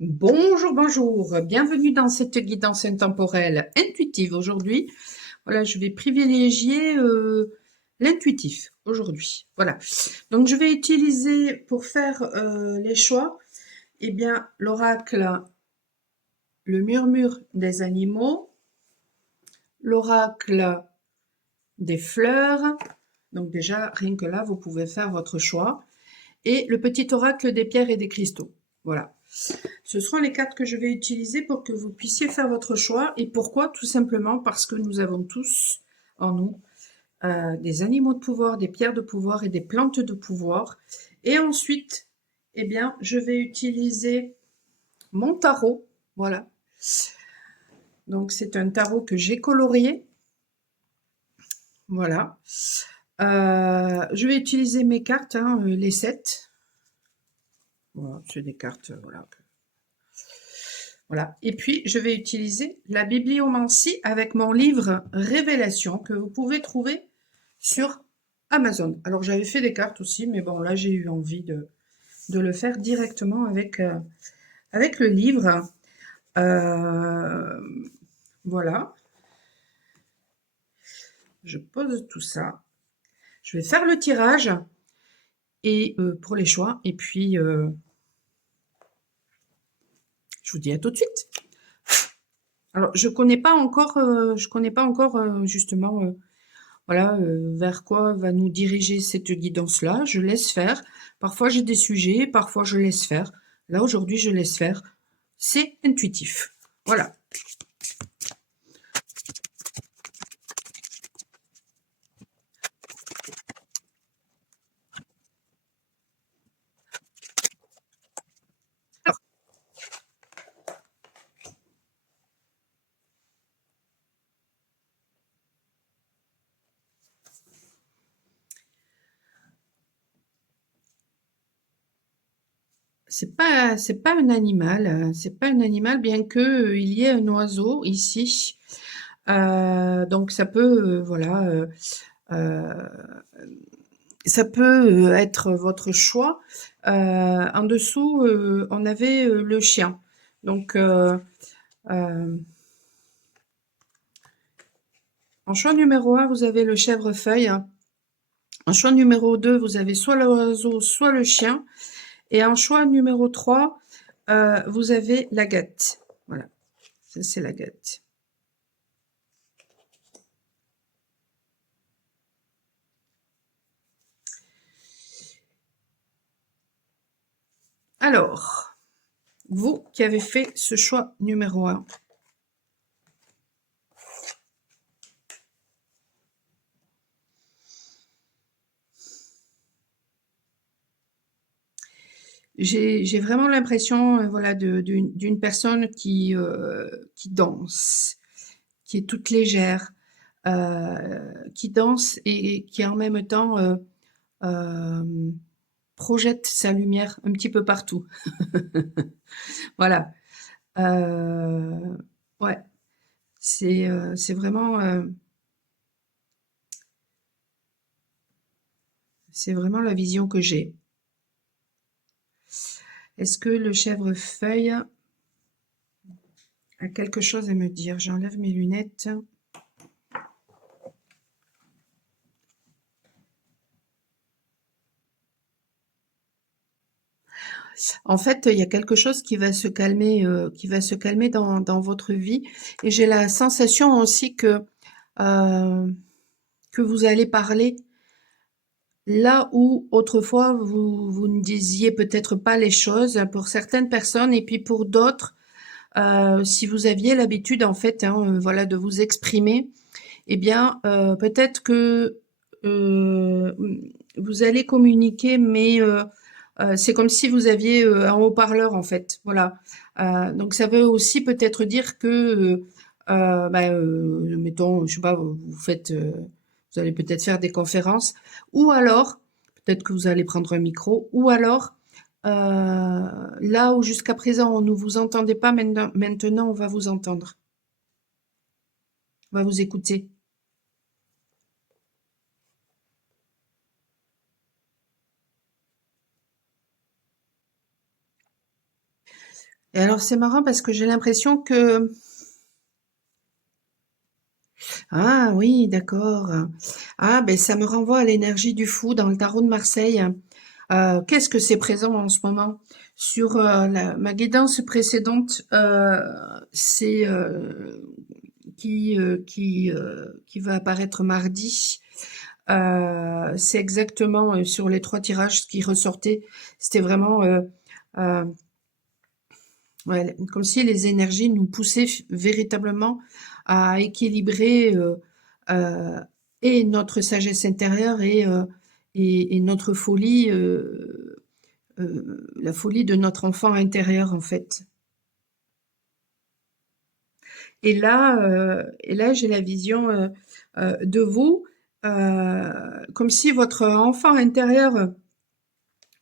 Bonjour, bonjour. Bienvenue dans cette guidance intemporelle intuitive aujourd'hui. Voilà, je vais privilégier l'intuitif aujourd'hui. Voilà. Donc, je vais utiliser pour faire les choix, eh bien, l'oracle, le murmure des animaux, l'oracle des fleurs. Donc déjà, rien que là, vous pouvez faire votre choix. Et le petit oracle des pierres et des cristaux. Voilà. Ce seront les cartes que je vais utiliser pour que vous puissiez faire votre choix. Et pourquoi? Tout simplement parce que nous avons tous en nous des animaux de pouvoir, des pierres de pouvoir et des plantes de pouvoir. Et ensuite, eh bien, je vais utiliser mon tarot. Voilà. Donc, c'est un tarot que j'ai colorié. Voilà. Je vais utiliser mes cartes, hein, les 7. Voilà, c'est des cartes, voilà. Voilà. Et puis, je vais utiliser la bibliomancie avec mon livre Révélation que vous pouvez trouver sur Amazon. Alors, j'avais fait des cartes aussi, mais bon, là, j'ai eu envie de le faire directement avec le livre. Euh, voilà. Je pose tout ça. Je vais faire le tirage et pour les choix. Et puis, je vous dis à tout de suite. Alors, je connais pas encore justement voilà, vers quoi va nous diriger cette guidance-là. Je laisse faire. Parfois, j'ai des sujets, parfois, je laisse faire. Là, aujourd'hui, je laisse faire. C'est intuitif. Voilà. Alors, c'est pas un animal, c'est pas un animal, bien que il y ait un oiseau ici. Donc, ça peut, voilà, euh, ça peut être votre choix. En dessous, on avait le chien. Donc, euh, en choix numéro un, vous avez le chèvrefeuille. En choix numéro 2, vous avez soit l'oiseau, soit le chien. Et en choix numéro 3, vous avez la guette. Voilà, ça c'est la guette. Alors, vous qui avez fait ce choix numéro un, j'ai vraiment l'impression voilà, d'une personne qui danse, qui est toute légère, qui danse et qui en même temps euh, projette sa lumière un petit peu partout. Voilà. Euh, ouais, c'est vraiment, c'est vraiment la vision que j'ai. Est-ce que le chèvrefeuille a quelque chose à me dire? J'enlève mes lunettes. En fait, il y a quelque chose qui va se calmer dans votre vie. Et j'ai la sensation aussi euh, que vous allez parler là où autrefois vous ne disiez peut-être pas les choses pour certaines personnes et puis pour d'autres, si vous aviez l'habitude en fait, hein, voilà, de vous exprimer, eh bien, peut-être que euh, vous allez communiquer, mais c'est comme si vous aviez un haut-parleur en fait. Voilà. Donc ça veut aussi peut-être dire que, mettons, je sais pas, vous allez peut-être faire des conférences, ou alors peut-être que vous allez prendre un micro, ou alors là où jusqu'à présent on ne vous entendait pas, maintenant on va vous entendre, on va vous écouter. Et alors, c'est marrant parce que j'ai l'impression que... Ah oui, d'accord. Ah, ben ça me renvoie à l'énergie du fou dans le tarot de Marseille. Qu'est-ce que c'est présent en ce moment? Sur ma guidance précédente, c'est qui va apparaître mardi. C'est exactement sur les trois tirages ce qui ressortait. C'était vraiment euh, ouais, comme si les énergies nous poussaient véritablement à équilibrer euh, et notre sagesse intérieure et notre folie, la folie de notre enfant intérieur en fait. Et là, j'ai la vision de vous, comme si votre enfant intérieur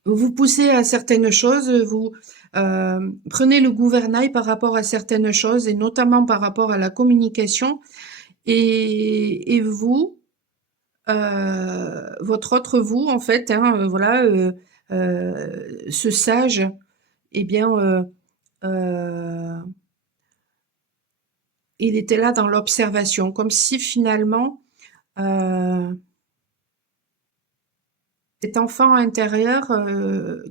vous poussez à certaines choses, vous prenez le gouvernail par rapport à certaines choses, et notamment par rapport à la communication, et vous, votre autre vous, en fait, hein, voilà, ce sage, eh bien, euh, il était là dans l'observation, comme si finalement, euh, cet enfant intérieur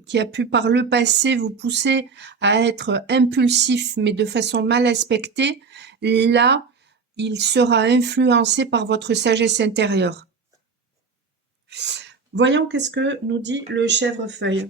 qui a pu par le passé vous pousser à être impulsif, mais de façon mal aspectée, là, il sera influencé par votre sagesse intérieure. Voyons qu'est-ce que nous dit le chèvrefeuille.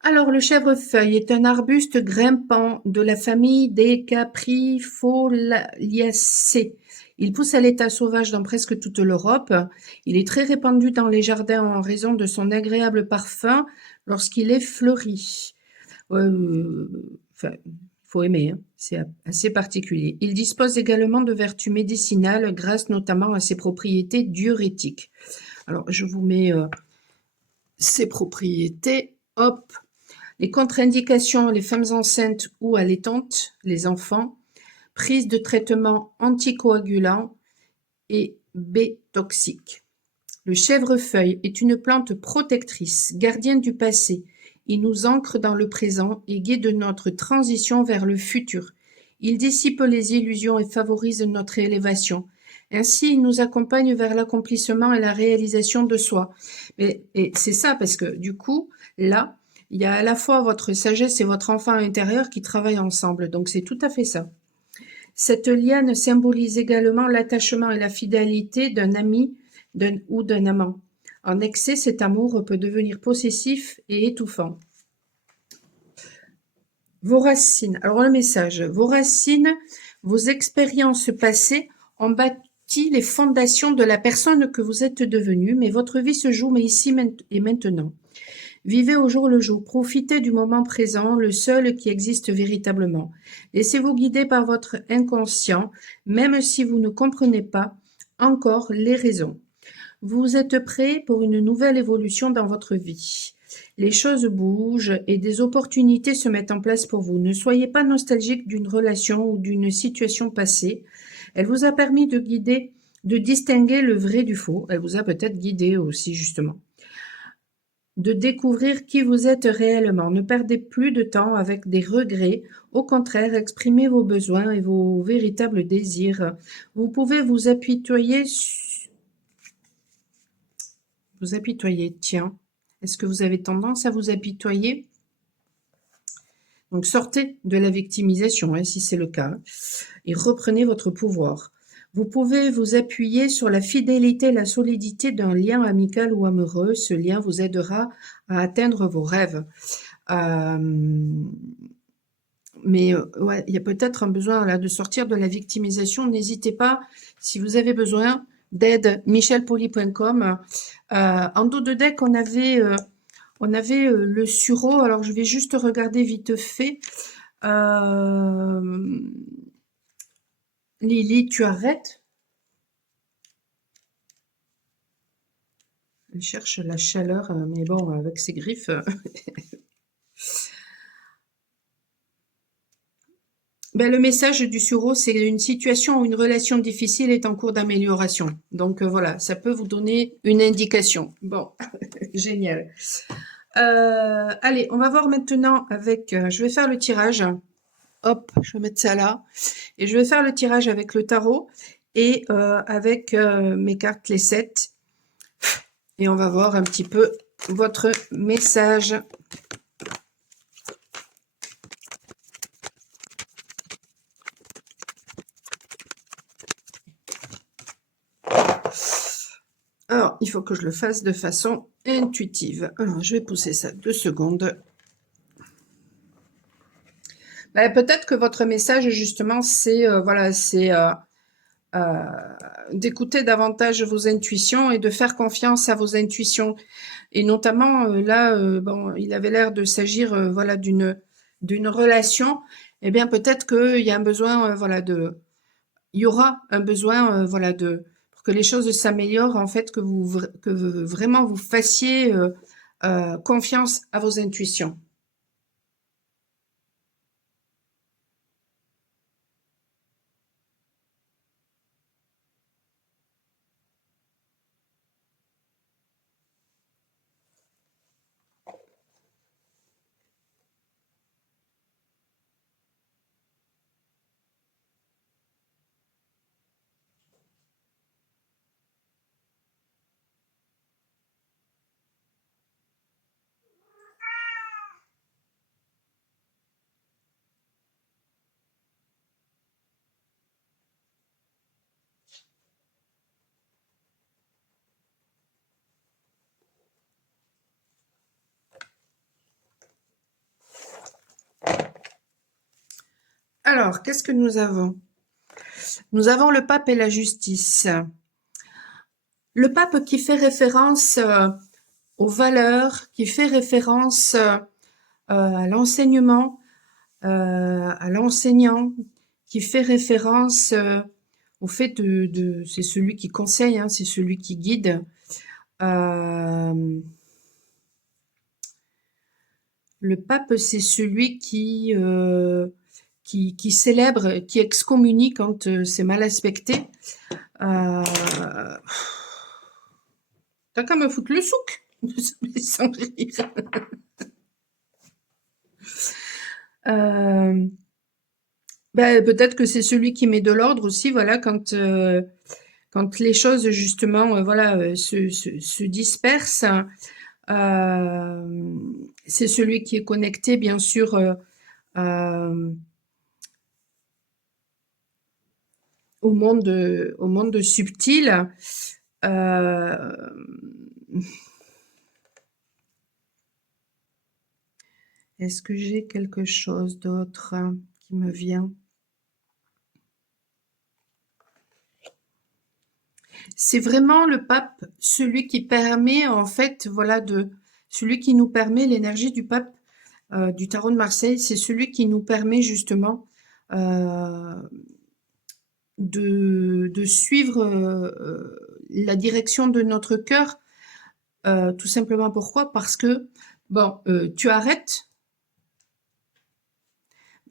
Alors, le chèvrefeuille est un arbuste grimpant de la famille des Caprifoliacées. Il pousse à l'état sauvage dans presque toute l'Europe. Il est très répandu dans les jardins en raison de son agréable parfum lorsqu'il est fleuri. Enfin, faut aimer, hein. C'est assez particulier. Il dispose également de vertus médicinales grâce notamment à ses propriétés diurétiques. Alors, je vous mets ses propriétés. Hop, les contre-indications, les femmes enceintes ou allaitantes, les enfants, prise de traitements anticoagulants et B toxiques. Le chèvrefeuille est une plante protectrice, gardienne du passé. Il nous ancre dans le présent et guide notre transition vers le futur. Il dissipe les illusions et favorise notre élévation. Ainsi, il nous accompagne vers l'accomplissement et la réalisation de soi. Et c'est ça, parce que du coup, là, il y a à la fois votre sagesse et votre enfant intérieur qui travaillent ensemble. Donc c'est tout à fait ça. Cette liane symbolise également l'attachement et la fidélité d'un ami ou d'un amant. En excès, cet amour peut devenir possessif et étouffant. Vos racines. Alors le message. Vos racines, vos expériences passées ont bâti les fondations de la personne que vous êtes devenue, mais votre vie se joue mais ici et maintenant. Vivez au jour le jour, profitez du moment présent, le seul qui existe véritablement. Laissez-vous guider par votre inconscient, même si vous ne comprenez pas encore les raisons. Vous êtes prêt pour une nouvelle évolution dans votre vie. Les choses bougent et des opportunités se mettent en place pour vous. Ne soyez pas nostalgique d'une relation ou d'une situation passée. Elle vous a permis de guider, de distinguer le vrai du faux. Elle vous a peut-être guidé aussi, justement. De découvrir qui vous êtes réellement. Ne perdez plus de temps avec des regrets. Au contraire, exprimez vos besoins et vos véritables désirs. Vous pouvez vous apitoyer. Vous apitoyer, tiens. Est-ce que vous avez tendance à vous apitoyer? Donc sortez de la victimisation, hein, si c'est le cas, et reprenez votre pouvoir. Vous pouvez vous appuyer sur la fidélité et la solidité d'un lien amical ou amoureux. Ce lien vous aidera à atteindre vos rêves. Mais ouais, il y a peut-être un besoin là de sortir de la victimisation. N'hésitez pas, si vous avez besoin d'aide, michelpoli.com. En dos de deck, on avait le sureau. Alors, je vais juste regarder vite fait. Lily, tu arrêtes? Elle cherche la chaleur, mais bon, avec ses griffes. Ben, le message du sureau, c'est une situation ou une relation difficile est en cours d'amélioration. Donc voilà, ça peut vous donner une indication. Bon, génial. Allez, on va voir maintenant avec... je vais faire le tirage. Hop, je vais mettre ça là. Et je vais faire le tirage avec le tarot et avec mes cartes, les 7. Et on va voir un petit peu votre message. Alors, il faut que je le fasse de façon intuitive. Alors, je vais pousser ça 2 secondes. Ben, peut-être que votre message, justement, c'est voilà, c'est d'écouter davantage vos intuitions et de faire confiance à vos intuitions. Et notamment, là, bon, il avait l'air de s'agir, voilà, d'une relation. Eh bien, peut-être qu'il y a un besoin, voilà, il y aura un besoin, voilà, pour que les choses s'améliorent, en fait, que vraiment vous fassiez confiance à vos intuitions. Alors, qu'est-ce que nous avons? Nous avons le pape et la justice. Le pape qui fait référence aux valeurs, qui fait référence à l'enseignement, à l'enseignant, qui fait référence au fait c'est celui qui conseille, hein, c'est celui qui guide. Euh, le pape, c'est celui qui célèbre, qui excommunie quand c'est mal aspecté. Euh, T'as qu'à me foutre le souk, sans rire. Euh, ben, peut-être que c'est celui qui met de l'ordre aussi, voilà, quand les choses justement, voilà, se dispersent. Euh, c'est celui qui est connecté, bien sûr, euh, au monde subtil. Euh, Est-ce que j'ai quelque chose d'autre qui me vient? C'est vraiment le pape, celui qui permet, en fait, voilà, celui qui nous permet l'énergie du pape, du tarot de Marseille, c'est celui qui nous permet justement euh, de suivre la direction de notre cœur. Tout simplement pourquoi? Parce que, bon, tu arrêtes,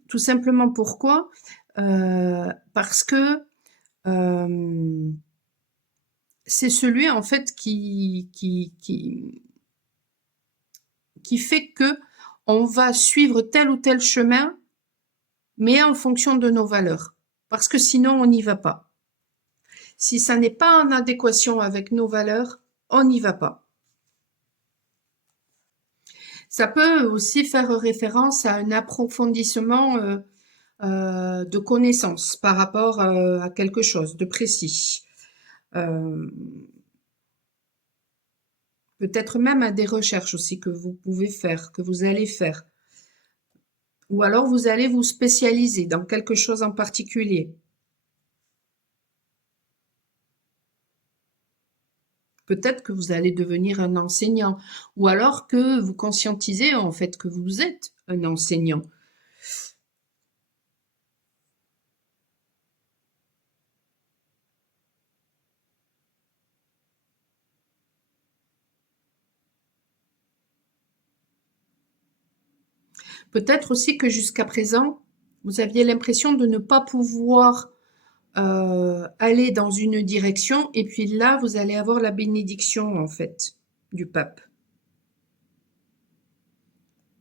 tout simplement pourquoi? Parce que euh, c'est celui en fait qui fait que on va suivre tel ou tel chemin, mais en fonction de nos valeurs. Parce que sinon, on n'y va pas. Si ça n'est pas en adéquation avec nos valeurs, on n'y va pas. Ça peut aussi faire référence à un approfondissement de connaissances par rapport à quelque chose de précis. Euh, Peut-être même à des recherches aussi que vous pouvez faire, que vous allez faire. Ou alors vous allez vous spécialiser dans quelque chose en particulier. Peut-être que vous allez devenir un enseignant, ou alors que vous conscientisez en fait que vous êtes un enseignant. Peut-être aussi que jusqu'à présent, Vous aviez l'impression de ne pas pouvoir aller dans une direction, et puis là, vous allez avoir la bénédiction, en fait, du pape.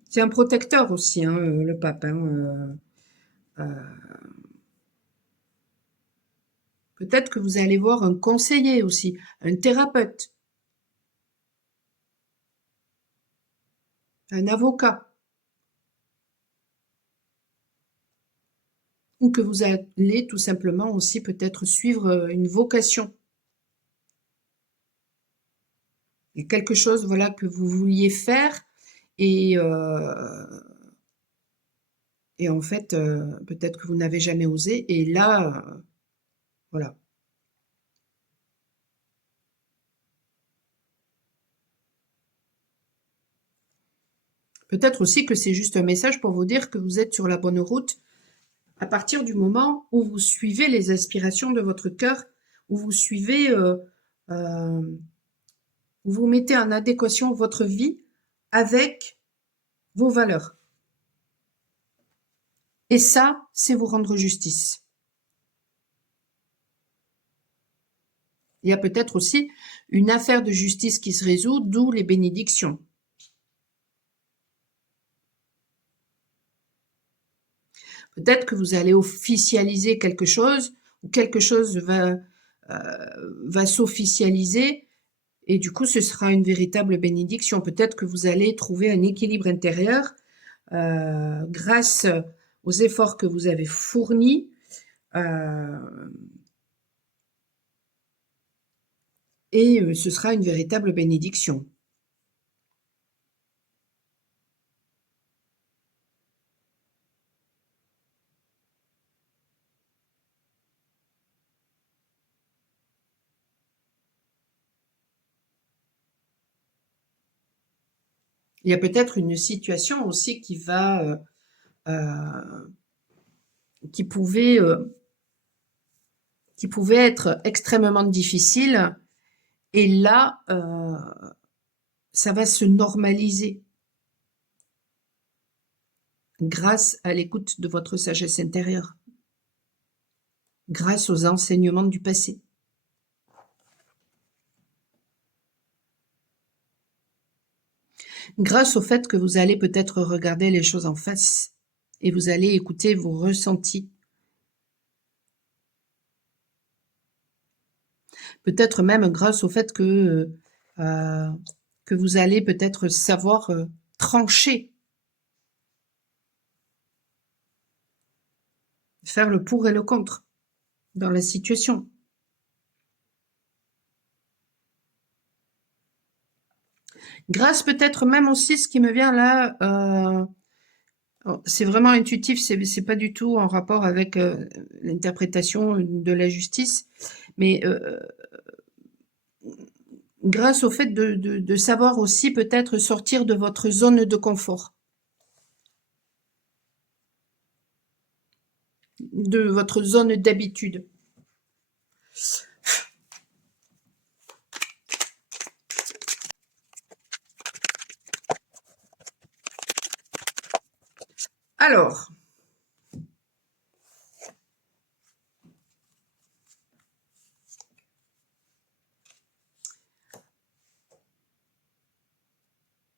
C'est un protecteur aussi, hein, le pape. Hein, peut-être que vous allez voir un conseiller aussi, un thérapeute, un avocat, ou que vous allez tout simplement aussi peut-être suivre une vocation. Il y a quelque chose, voilà, que vous vouliez faire, et, et en fait, peut-être que vous n'avez jamais osé, et là, voilà. Peut-être aussi que c'est juste un message pour vous dire que vous êtes sur la bonne route à partir du moment où vous suivez les aspirations de votre cœur, où vous suivez, euh, où vous mettez en adéquation votre vie avec vos valeurs. Et ça, c'est vous rendre justice. Il y a peut-être aussi une affaire de justice qui se résout, d'où les bénédictions. Peut-être que vous allez officialiser quelque chose, ou quelque chose va s'officialiser, et du coup, ce sera une véritable bénédiction. Peut-être que vous allez trouver un équilibre intérieur grâce aux efforts que vous avez fournis. Et ce sera une véritable bénédiction. Il y a peut-être une situation aussi qui va, qui pouvait être extrêmement difficile, et là, ça va se normaliser grâce à l'écoute de votre sagesse intérieure, grâce aux enseignements du passé. Grâce au fait que vous allez peut-être regarder les choses en face, et vous allez écouter vos ressentis. Peut-être même grâce au fait que vous allez peut-être savoir trancher, faire le pour et le contre dans la situation. Grâce peut-être même aussi, ce qui me vient là, c'est vraiment intuitif, c'est pas du tout en rapport avec l'interprétation de la justice, mais grâce au fait de savoir aussi peut-être sortir de votre zone de confort, de votre zone d'habitude. Alors,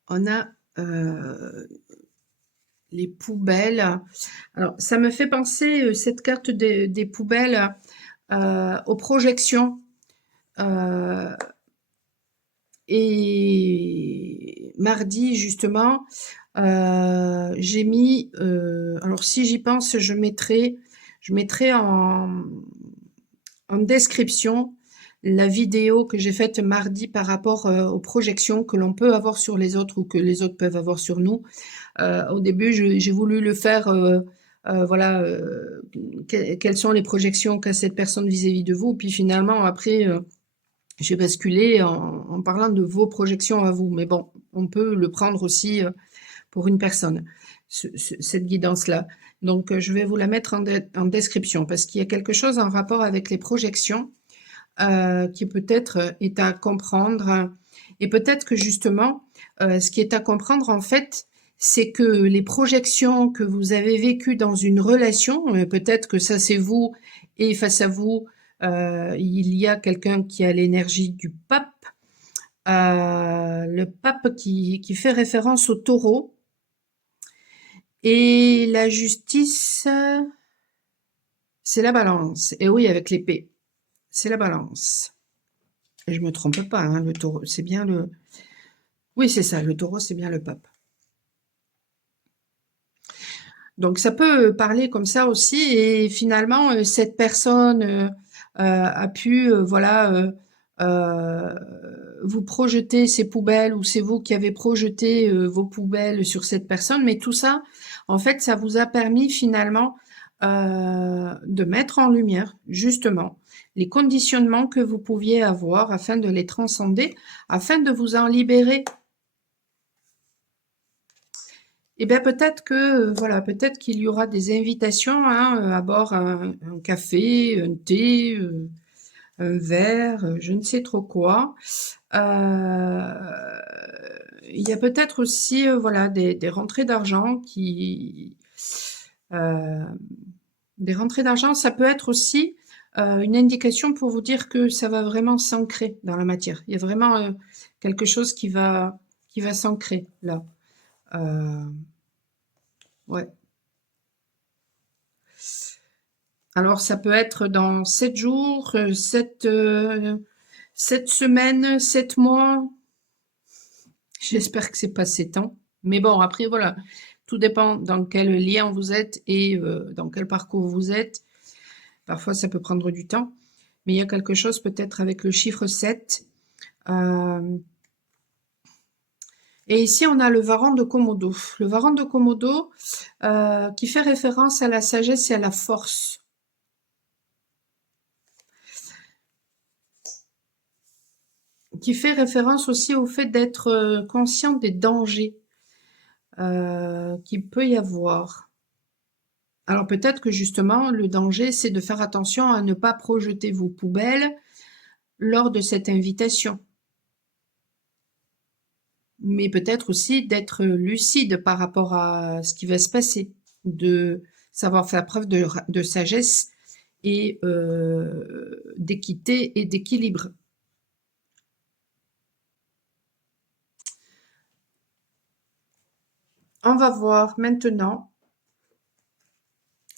on a les poubelles. Alors, ça me fait penser, cette carte des poubelles, aux projections. Et mardi, justement, j'ai mis, alors si j'y pense, je mettrai en description la vidéo que j'ai faite mardi par rapport aux projections que l'on peut avoir sur les autres ou que les autres peuvent avoir sur nous. Au début, j'ai voulu le faire, voilà, quelles sont les projections qu'a cette personne vis-à-vis de vous. Puis finalement, après, j'ai basculé en parlant de vos projections à vous. Mais bon, on peut le prendre aussi pour une personne, cette guidance-là. Donc, je vais vous la mettre en description parce qu'il y a quelque chose en rapport avec les projections qui peut-être est à comprendre. Et peut-être que justement, ce qui est à comprendre, en fait, c'est que les projections que vous avez vécues dans une relation, peut-être que ça c'est vous, et face à vous, il y a quelqu'un qui a l'énergie du pape, le pape qui fait référence au taureau, et la justice, c'est la balance. Et oui, avec l'épée, c'est la balance. Et je me trompe pas, hein, le taureau, c'est bien le... Oui, c'est ça, le taureau, c'est bien le pape. Donc ça peut parler comme ça aussi, et finalement cette personne a pu voilà vous projeter ses poubelles, ou c'est vous qui avez projeté vos poubelles sur cette personne, mais tout ça en fait ça vous a permis finalement de mettre en lumière justement les conditionnements que vous pouviez avoir afin de les transcender, afin de vous en libérer. Eh bien, peut-être que, voilà, peut-être qu'il y aura des invitations, hein, à boire un café, un thé, un verre, je ne sais trop quoi. Il y a peut-être aussi, voilà, des rentrées d'argent euh, des rentrées d'argent, ça peut être aussi une indication pour vous dire que ça va vraiment s'ancrer dans la matière. Il y a vraiment quelque chose qui va s'ancrer là. Euh, ouais. Alors, ça peut être dans 7 jours, 7 semaines, 7 mois. J'espère que c'est pas 7 ans. Mais bon, après, voilà. Tout dépend dans quel lien vous êtes et dans quel parcours vous êtes. Parfois, ça peut prendre du temps. Mais il y a quelque chose peut-être avec le chiffre 7. Et ici, on a le varan de Komodo. Le varan de Komodo qui fait référence à la sagesse et à la force. Qui fait référence aussi au fait d'être conscient des dangers qu'il peut y avoir. Alors peut-être que justement, le danger, c'est de faire attention à ne pas projeter vos poubelles lors de cette invitation. Mais peut-être aussi d'être lucide par rapport à ce qui va se passer, de savoir faire preuve de sagesse et d'équité et d'équilibre. On va voir maintenant,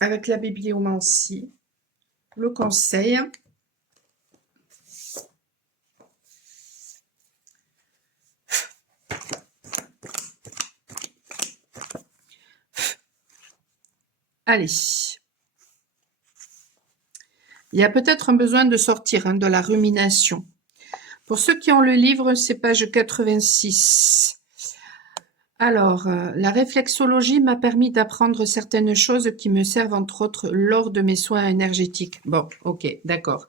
avec la bibliomancie, le conseil. Allez. Il y a peut-être un besoin de sortir de la rumination. Pour ceux qui ont le livre, c'est page 86. Alors, la réflexologie m'a permis d'apprendre certaines choses qui me servent entre autres lors de mes soins énergétiques. Bon, ok, d'accord.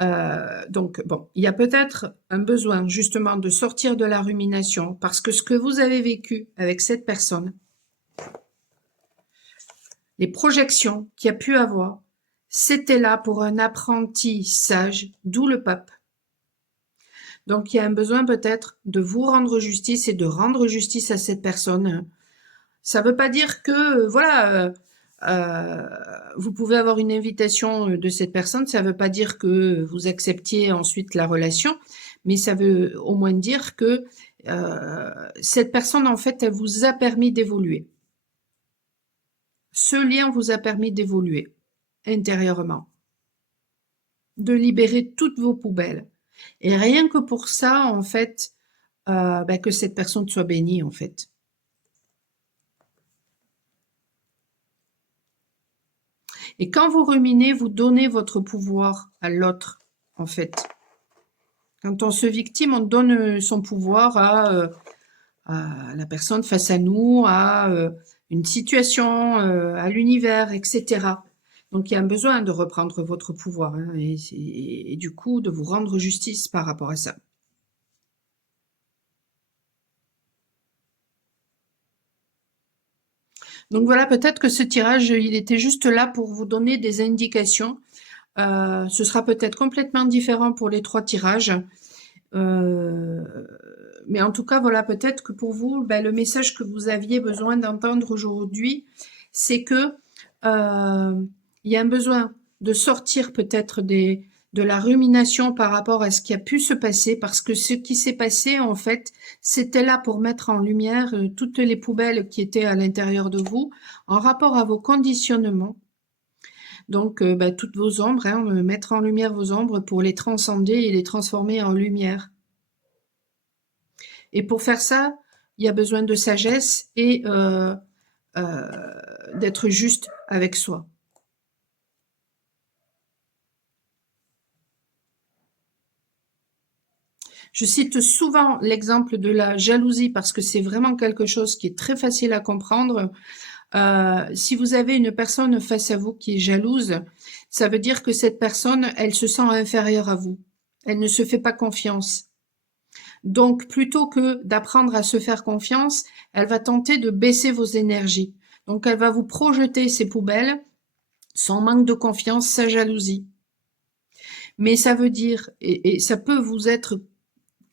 Donc, bon, il y a peut-être un besoin justement de sortir de la rumination parce que ce que vous avez vécu avec cette personne, les projections qu'il y a pu avoir, c'était là pour un apprentissage, d'où le pape. Donc, il y a un besoin peut-être de vous rendre justice et de rendre justice à cette personne. Ça ne veut pas dire que, voilà, vous pouvez avoir une invitation de cette personne, ça ne veut pas dire que vous acceptiez ensuite la relation, mais ça veut au moins dire que cette personne, en fait, elle vous a permis d'évoluer. Ce lien vous a permis d'évoluer intérieurement, de libérer toutes vos poubelles. Et rien que pour ça, en fait, que cette personne soit bénie, en fait. Et quand vous ruminez, vous donnez votre pouvoir à l'autre, en fait. Quand on se victime, on donne son pouvoir à la personne face à nous, à une situation, à l'univers, etc. Donc il y a un besoin de reprendre votre pouvoir hein, et du coup de vous rendre justice par rapport à ça. Donc voilà, peut-être que ce tirage, il était juste là pour vous donner des indications. Ce sera peut-être complètement différent pour les 3 tirages. Euh, mais en tout cas, voilà, peut-être que pour vous, ben, le message que vous aviez besoin d'entendre aujourd'hui, c'est que il y a un besoin de sortir peut-être de la rumination par rapport à ce qui a pu se passer, parce que ce qui s'est passé, en fait, c'était là pour mettre en lumière toutes les poubelles qui étaient à l'intérieur de vous, en rapport à vos conditionnements. Donc, ben, toutes vos ombres, hein, mettre en lumière vos ombres pour les transcender et les transformer en lumière. Et pour faire ça, il y a besoin de sagesse et d'être juste avec soi. Je cite souvent l'exemple de la jalousie parce que c'est vraiment quelque chose qui est très facile à comprendre. Si vous avez une personne face à vous qui est jalouse, ça veut dire que cette personne, elle se sent inférieure à vous. Elle ne se fait pas confiance. Donc, plutôt que d'apprendre à se faire confiance, elle va tenter de baisser vos énergies. Donc, elle va vous projeter ses poubelles, son manque de confiance, sa jalousie. Mais ça veut dire, et ça peut vous être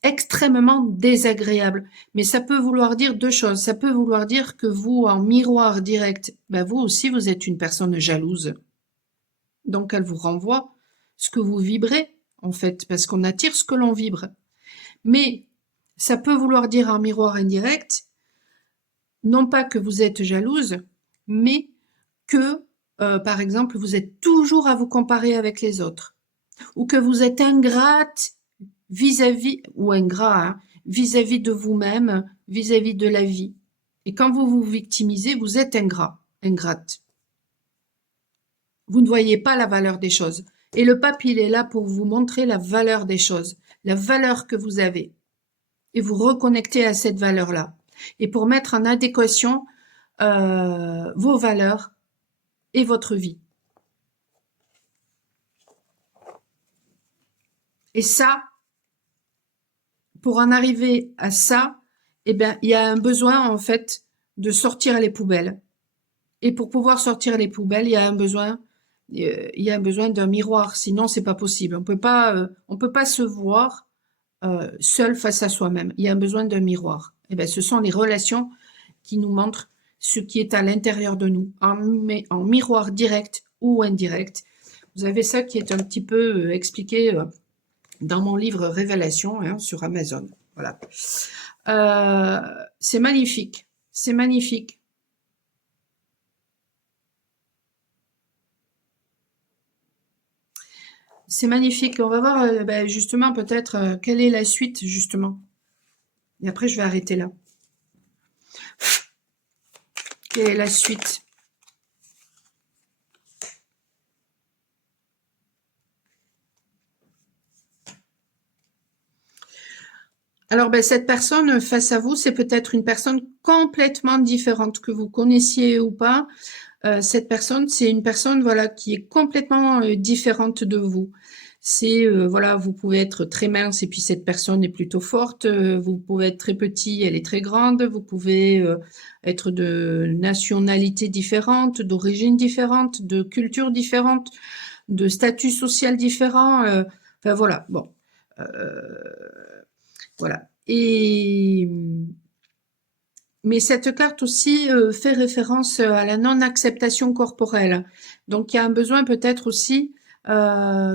extrêmement désagréable, mais ça peut vouloir dire deux choses. Ça peut vouloir dire que vous, en miroir direct, ben vous aussi, vous êtes une personne jalouse. Donc, elle vous renvoie ce que vous vibrez, en fait, parce qu'on attire ce que l'on vibre. Mais ça peut vouloir dire en miroir indirect, non pas que vous êtes jalouse, mais que, par exemple, vous êtes toujours à vous comparer avec les autres, ou que vous êtes ingrate vis-à-vis, ou ingrat, hein, vis-à-vis de vous-même, vis-à-vis de la vie. Et quand vous vous victimisez, vous êtes ingrat, ingrate. Vous ne voyez pas la valeur des choses. Et le pape, il est là pour vous montrer la valeur des choses, la valeur que vous avez. Et vous reconnecter à cette valeur-là. Et pour mettre en adéquation vos valeurs et votre vie. Et ça, pour en arriver à ça, eh bien, il y a un besoin, en fait, de sortir les poubelles. Et pour pouvoir sortir les poubelles, il y a un besoin d'un miroir. Sinon, c'est pas possible. On peut pas se voir seul face à soi-même. Il y a un besoin d'un miroir. Eh bien, ce sont les relations qui nous montrent ce qui est à l'intérieur de nous, en miroir direct ou indirect. Vous avez ça qui est un petit peu expliqué dans mon livre Révélation, hein, sur Amazon. Voilà. C'est magnifique. C'est magnifique. C'est magnifique. On va voir ben, justement peut-être quelle est la suite justement. Et après je vais arrêter là. Quelle est la suite? Alors ben, cette personne face à vous, c'est peut-être une personne complètement différente que vous connaissiez ou pas. Cette personne, c'est une personne voilà qui est complètement différente de vous. C'est voilà, vous pouvez être très mince et puis cette personne est plutôt forte. Vous pouvez être très petit, elle est très grande. Vous pouvez être de nationalité différente, d'origine différente, de culture différente, de statut social différent. Enfin voilà, bon, voilà. Et mais cette carte aussi fait référence à la non-acceptation corporelle. Donc il y a un besoin peut-être aussi,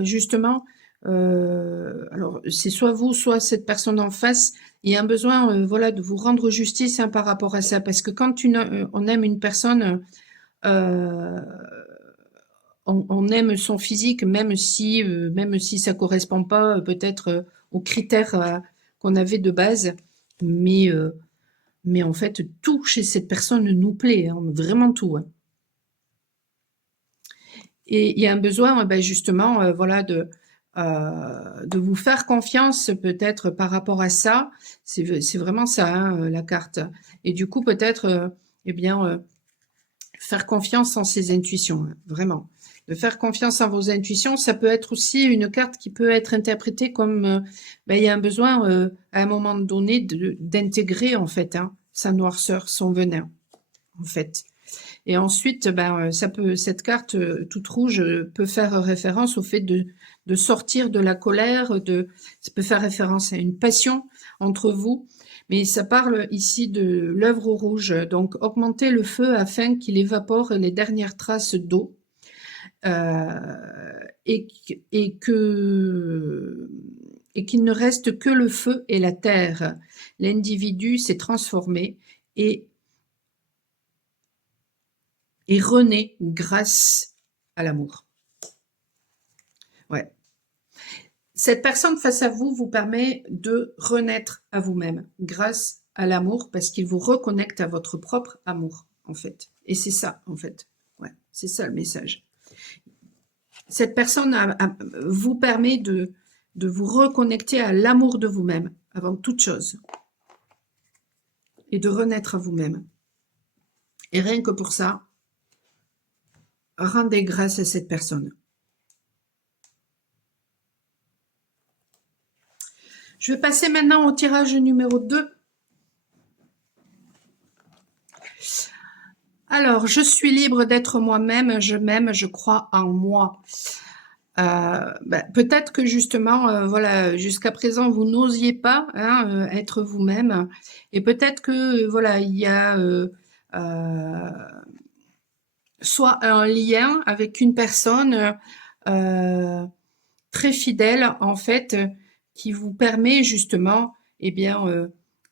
justement, alors c'est soit vous, soit cette personne en face, il y a un besoin, voilà, de vous rendre justice hein, par rapport à ça, parce que quand on aime une personne, euh, on aime son physique, même si ça correspond pas peut-être aux critères qu'on avait de base, mais mais en fait, tout chez cette personne nous plaît, hein, vraiment tout. Hein. Et il y a un besoin, ben justement, voilà, de vous faire confiance peut-être par rapport à ça. C'est vraiment ça, hein, la carte. Et du coup, peut-être, eh bien, faire confiance en ses intuitions, hein, vraiment. De faire confiance en vos intuitions, ça peut être aussi une carte qui peut être interprétée comme, ben, il y a un besoin à un moment donné d'intégrer en fait hein, sa noirceur, son venin, en fait. Et ensuite, ben, cette carte toute rouge peut faire référence au fait de sortir de la colère, ça peut faire référence à une passion entre vous, mais ça parle ici de l'œuvre au rouge. Donc, augmenter le feu afin qu'il évapore les dernières traces d'eau et qu'il ne reste que le feu et la terre. L'individu s'est transformé et renaît grâce à l'amour. Ouais. Cette personne face à vous vous permet de renaître à vous-même grâce à l'amour parce qu'il vous reconnecte à votre propre amour, en fait. Et c'est ça, en fait. Ouais, c'est ça le message. Cette personne vous permet de vous reconnecter à l'amour de vous-même avant toute chose et de renaître à vous-même. Et rien que pour ça, rendez grâce à cette personne. Je vais passer maintenant au tirage numéro 2. Alors, je suis libre d'être moi-même, je m'aime, je crois en moi. Peut-être que justement, voilà, jusqu'à présent, vous n'osiez pas être vous-même. Et peut-être que, voilà, il y a soit un lien avec une personne très fidèle, en fait, qui vous permet justement, eh bien,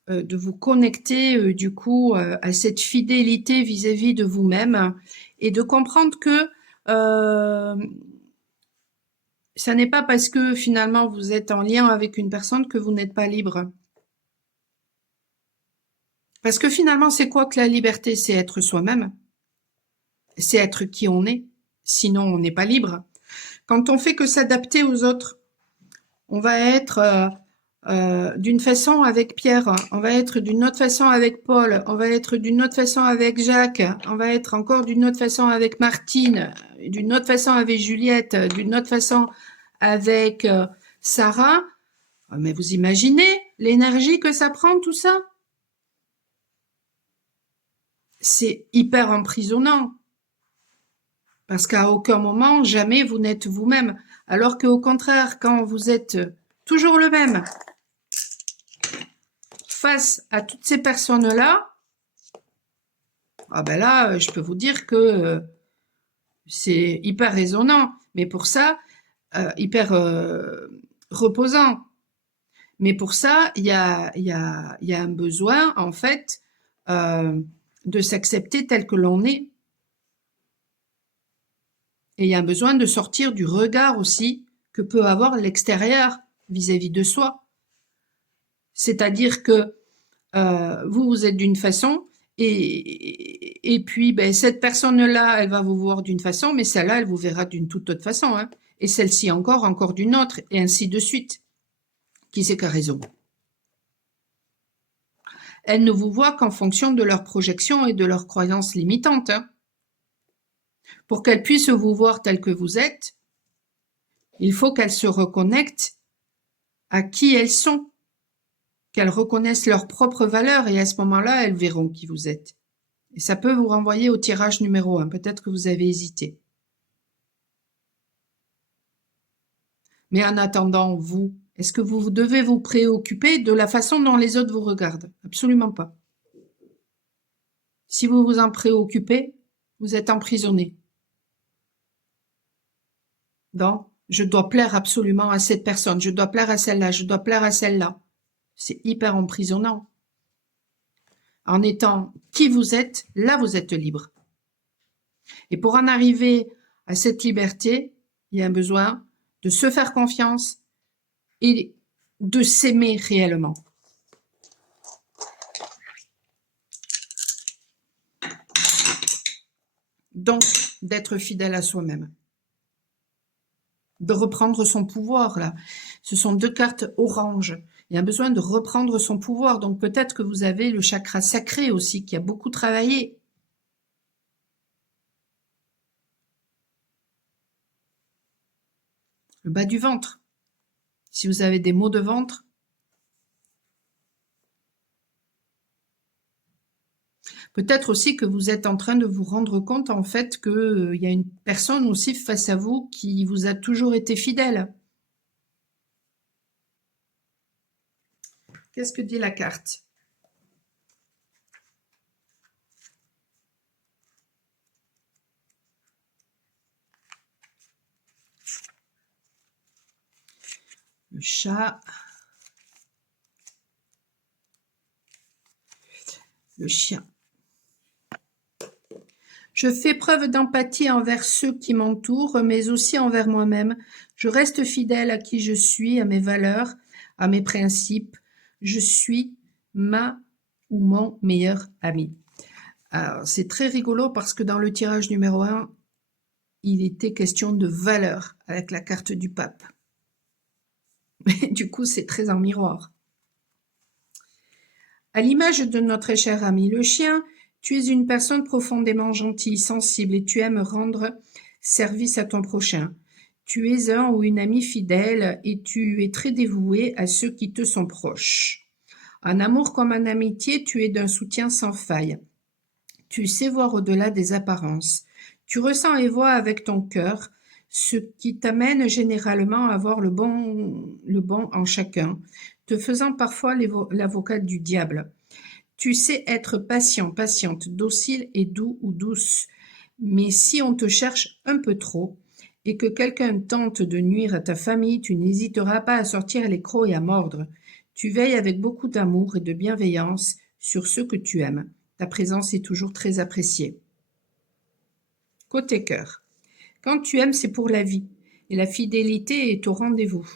de vous connecter du coup à cette fidélité vis-à-vis de vous-même et de comprendre que ça n'est pas parce que finalement vous êtes en lien avec une personne que vous n'êtes pas libre. Parce que finalement, c'est quoi que la liberté? C'est être soi-même. C'est être qui on est. Sinon, on n'est pas libre. Quand on fait que s'adapter aux autres, on va être d'une façon avec Pierre, on va être d'une autre façon avec Paul, on va être d'une autre façon avec Jacques, on va être encore d'une autre façon avec Martine, d'une autre façon avec Juliette, d'une autre façon avec Sarah. Mais vous imaginez l'énergie que ça prend tout ça? C'est hyper emprisonnant. Parce qu'à aucun moment, jamais vous n'êtes vous-même. Alors qu'au contraire, quand vous êtes toujours le même, face à toutes ces personnes-là, ah ben là, je peux vous dire que c'est hyper résonnant. Mais pour ça, hyper reposant. Mais pour ça, il y a un besoin, en fait, de s'accepter tel que l'on est. Et il y a un besoin de sortir du regard aussi que peut avoir l'extérieur vis-à-vis de soi. C'est-à-dire que vous êtes d'une façon et puis ben, cette personne-là, elle va vous voir d'une façon, mais celle-là, elle vous verra d'une toute autre façon. Hein. Et celle-ci encore d'une autre, et ainsi de suite. Qui c'est qui a raison? Elles ne vous voient qu'en fonction de leurs projections et de leurs croyances limitantes. Hein. Pour qu'elles puissent vous voir tel que vous êtes, il faut qu'elles se reconnectent à qui elles sont, qu'elles reconnaissent leurs propres valeurs et à ce moment-là, elles verront qui vous êtes. Et ça peut vous renvoyer au tirage numéro 1. Peut-être que vous avez hésité. Mais en attendant, vous, est-ce que vous devez vous préoccuper de la façon dont les autres vous regardent? Absolument pas. Si vous vous en préoccupez, vous êtes emprisonné. Donc, je dois plaire absolument à cette personne, je dois plaire à celle-là, je dois plaire à celle-là. C'est hyper emprisonnant. En étant qui vous êtes, là vous êtes libre. Et pour en arriver à cette liberté, il y a un besoin de se faire confiance et de s'aimer réellement. Donc, d'être fidèle à soi-même. De reprendre son pouvoir, là. Ce sont 2 cartes orange. Il y a besoin de reprendre son pouvoir. Donc, peut-être que vous avez le chakra sacré aussi, qui a beaucoup travaillé. Le bas du ventre. Si vous avez des maux de ventre, Peut-être aussi que vous êtes en train de vous rendre compte en fait que, il y a une personne aussi face à vous qui vous a toujours été fidèle. Qu'est-ce que dit la carte? Le chat, le chien. Je fais preuve d'empathie envers ceux qui m'entourent, mais aussi envers moi-même. Je reste fidèle à qui je suis, à mes valeurs, à mes principes. Je suis ma ou mon meilleur ami. Alors, c'est très rigolo parce que dans le tirage numéro 1, il était question de valeurs avec la carte du pape. Du coup, c'est très en miroir. À l'image de notre cher ami le chien, tu es une personne profondément gentille, sensible et tu aimes rendre service à ton prochain. Tu es un ou une amie fidèle et tu es très dévoué à ceux qui te sont proches. En amour comme en amitié, tu es d'un soutien sans faille. Tu sais voir au-delà des apparences. Tu ressens et vois avec ton cœur, ce qui t'amène généralement à voir le bon en chacun, te faisant parfois l'avocate du diable. Tu sais être patient, patiente, docile et doux ou douce, mais si on te cherche un peu trop et que quelqu'un tente de nuire à ta famille, tu n'hésiteras pas à sortir les crocs et à mordre. Tu veilles avec beaucoup d'amour et de bienveillance sur ceux que tu aimes. Ta présence est toujours très appréciée. Côté cœur. Quand tu aimes, c'est pour la vie, et la fidélité est au rendez-vous.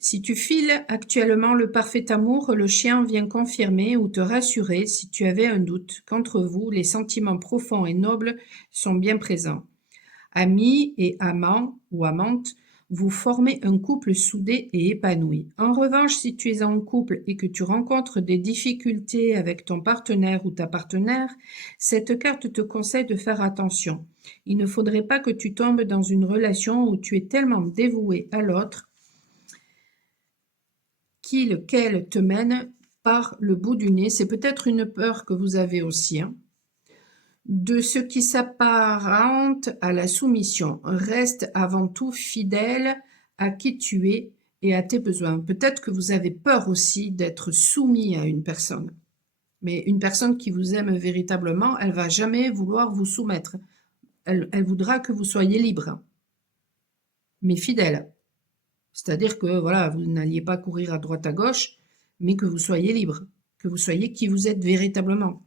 Si tu files actuellement le parfait amour, le chien vient confirmer ou te rassurer si tu avais un doute qu'entre vous, les sentiments profonds et nobles sont bien présents. Amis et amants ou amantes, vous formez un couple soudé et épanoui. En revanche, si tu es en couple et que tu rencontres des difficultés avec ton partenaire ou ta partenaire, cette carte te conseille de faire attention. Il ne faudrait pas que tu tombes dans une relation où tu es tellement dévoué à l'autre qu'elle te mène par le bout du nez. C'est peut-être une peur que vous avez aussi, hein. De ce qui s'apparente à la soumission. Reste avant tout fidèle à qui tu es et à tes besoins. Peut-être que vous avez peur aussi d'être soumis à une personne. Mais une personne qui vous aime véritablement, elle va jamais vouloir vous soumettre. Elle voudra que vous soyez libre, mais fidèle. C'est-à-dire que voilà, vous n'alliez pas courir à droite à gauche, mais que vous soyez libre, que vous soyez qui vous êtes véritablement.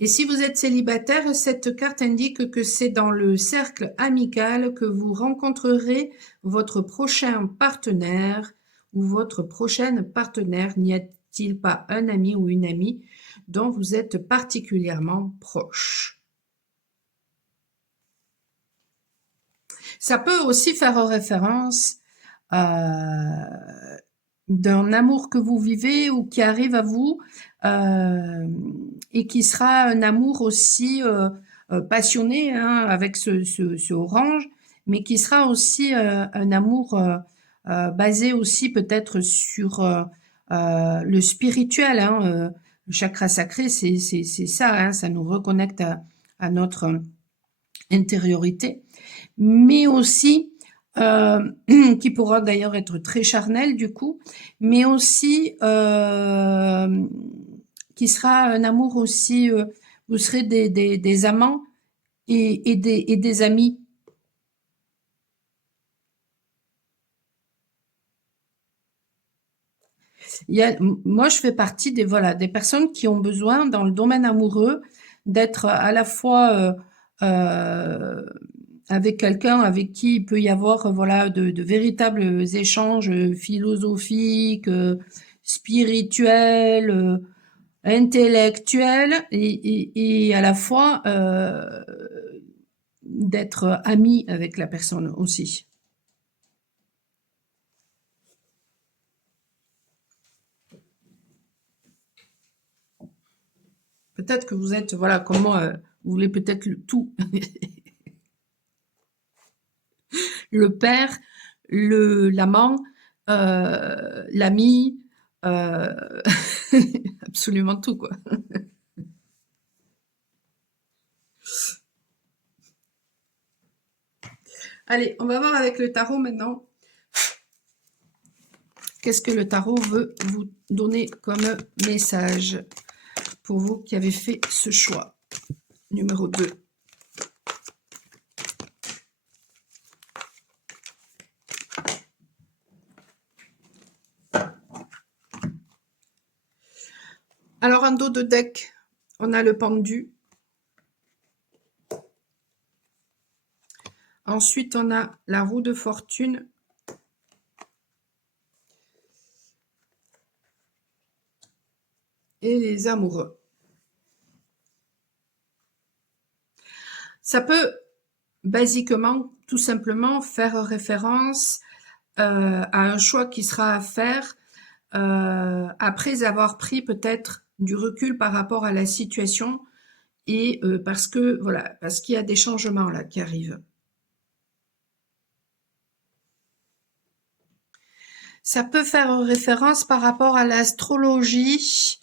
Et si vous êtes célibataire, cette carte indique que c'est dans le cercle amical que vous rencontrerez votre prochain partenaire ou votre prochaine partenaire. N'y a-t-il pas un ami ou une amie dont vous êtes particulièrement proche? Ça peut aussi faire référence d'un amour que vous vivez ou qui arrive à vous et qui sera un amour aussi passionné, hein, avec ce orange, mais qui sera aussi un amour basé aussi peut-être sur le spirituel, hein, le chakra sacré, c'est ça, hein, ça nous reconnecte à notre intériorité, mais aussi qui pourra d'ailleurs être très charnel du coup, mais aussi qui sera un amour aussi, vous serez des amants et des amis. Moi, je fais partie des voilà des personnes qui ont besoin dans le domaine amoureux d'être à la fois avec quelqu'un avec qui il peut y avoir voilà de véritables échanges philosophiques, spirituels, intellectuels et à la fois d'être ami avec la personne aussi. Peut-être que vous êtes voilà comme moi, vous voulez peut-être le tout. Le père, l'amant, l'ami, Heu, absolument tout, quoi. Allez, on va voir avec le tarot maintenant. Qu'est-ce que le tarot veut vous donner comme message pour vous qui avez fait ce choix? Numéro 2. Alors, en dos de deck, on a le pendu. Ensuite, on a la roue de fortune. Et les amoureux. Ça peut, basiquement, tout simplement, faire référence à un choix qui sera à faire après avoir pris peut-être du recul par rapport à la situation et parce que voilà, parce qu'il y a des changements là qui arrivent. Ça peut faire référence par rapport à l'astrologie,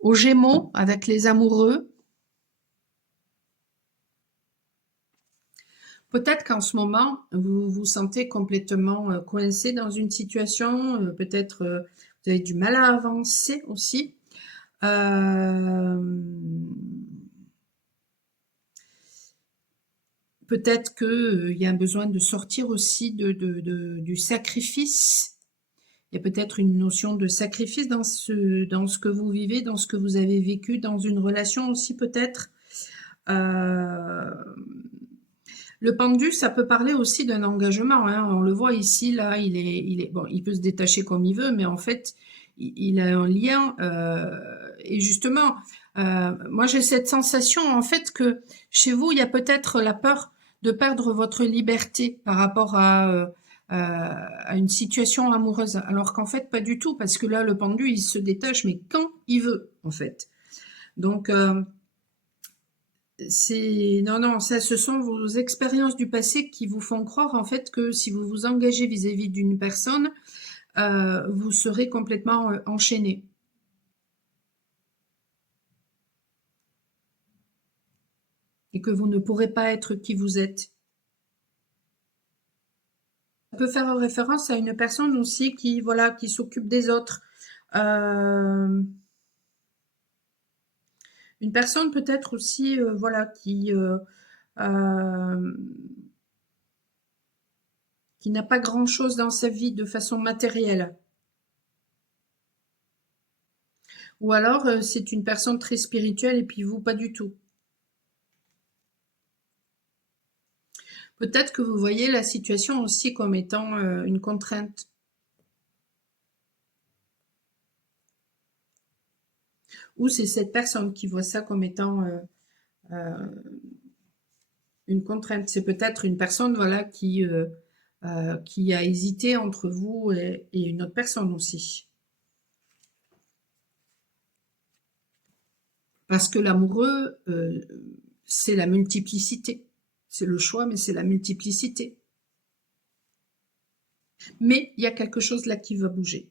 aux Gémeaux avec les amoureux. Peut-être qu'en ce moment, vous vous sentez complètement coincé dans une situation, peut-être vous avez du mal à avancer aussi. Peut-être qu'il y a un besoin de sortir aussi du sacrifice. Il y a peut-être une notion de sacrifice dans ce que vous vivez, dans ce que vous avez vécu, dans une relation aussi peut-être. Le pendu, ça peut parler aussi d'un engagement, hein. On le voit ici, là, bon, il peut se détacher comme il veut, mais en fait, il a un lien. Et justement, moi, j'ai cette sensation, en fait, que chez vous, il y a peut-être la peur de perdre votre liberté par rapport à une situation amoureuse. Alors qu'en fait, pas du tout, parce que là, le pendu, il se détache, mais quand il veut, en fait. Donc, non, non, ça, ce sont vos expériences du passé qui vous font croire en fait que si vous vous engagez vis-à-vis d'une personne, vous serez complètement enchaîné et que vous ne pourrez pas être qui vous êtes. Ça peut faire référence à une personne aussi qui, voilà, qui s'occupe des autres. Euh, une personne peut-être aussi, voilà, euh, qui n'a pas grand-chose dans sa vie de façon matérielle. Ou alors, c'est une personne très spirituelle et puis vous, pas du tout. Peut-être que vous voyez la situation aussi comme étant une contrainte. Ou c'est cette personne qui voit ça comme étant une contrainte. C'est peut-être une personne voilà, qui a hésité entre vous et une autre personne aussi. Parce que l'amoureux, c'est la multiplicité. C'est le choix, mais c'est la multiplicité. Mais il y a quelque chose là qui va bouger.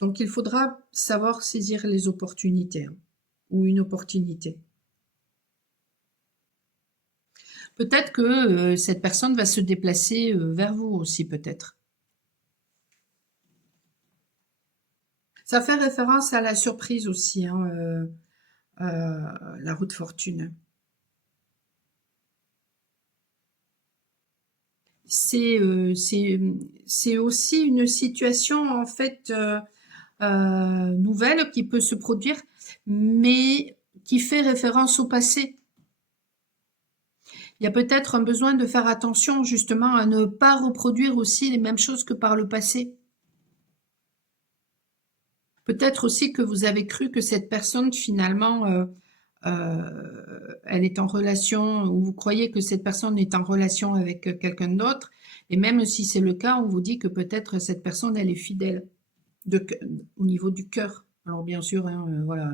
Donc il faudra savoir saisir les opportunités, hein, ou une opportunité. Peut-être que cette personne va se déplacer vers vous aussi, peut-être. Ça fait référence à la surprise aussi, hein, la roue de fortune. C'est aussi une situation en fait nouvelle qui peut se produire, mais qui fait référence au passé. Il y a peut-être un besoin de faire attention justement à ne pas reproduire aussi les mêmes choses que par le passé. Peut-être aussi que vous avez cru que cette personne finalement elle est en relation, ou vous croyez que cette personne est en relation avec quelqu'un d'autre, et même si c'est le cas, on vous dit que peut-être cette personne elle est fidèle de, au niveau du cœur. Alors bien sûr, hein, voilà.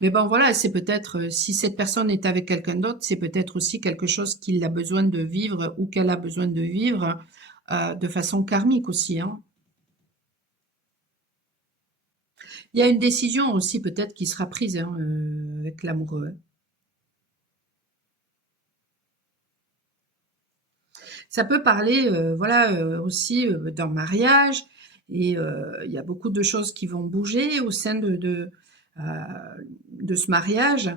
Mais bon, voilà, c'est peut-être, si cette personne est avec quelqu'un d'autre, c'est peut-être aussi quelque chose qu'il a besoin de vivre ou qu'elle a besoin de vivre de façon karmique aussi, hein. Il y a une décision aussi peut-être qui sera prise hein, avec l'amoureux. Ça peut parler, voilà, aussi d'un mariage et il y a beaucoup de choses qui vont bouger au sein euh, de ce mariage.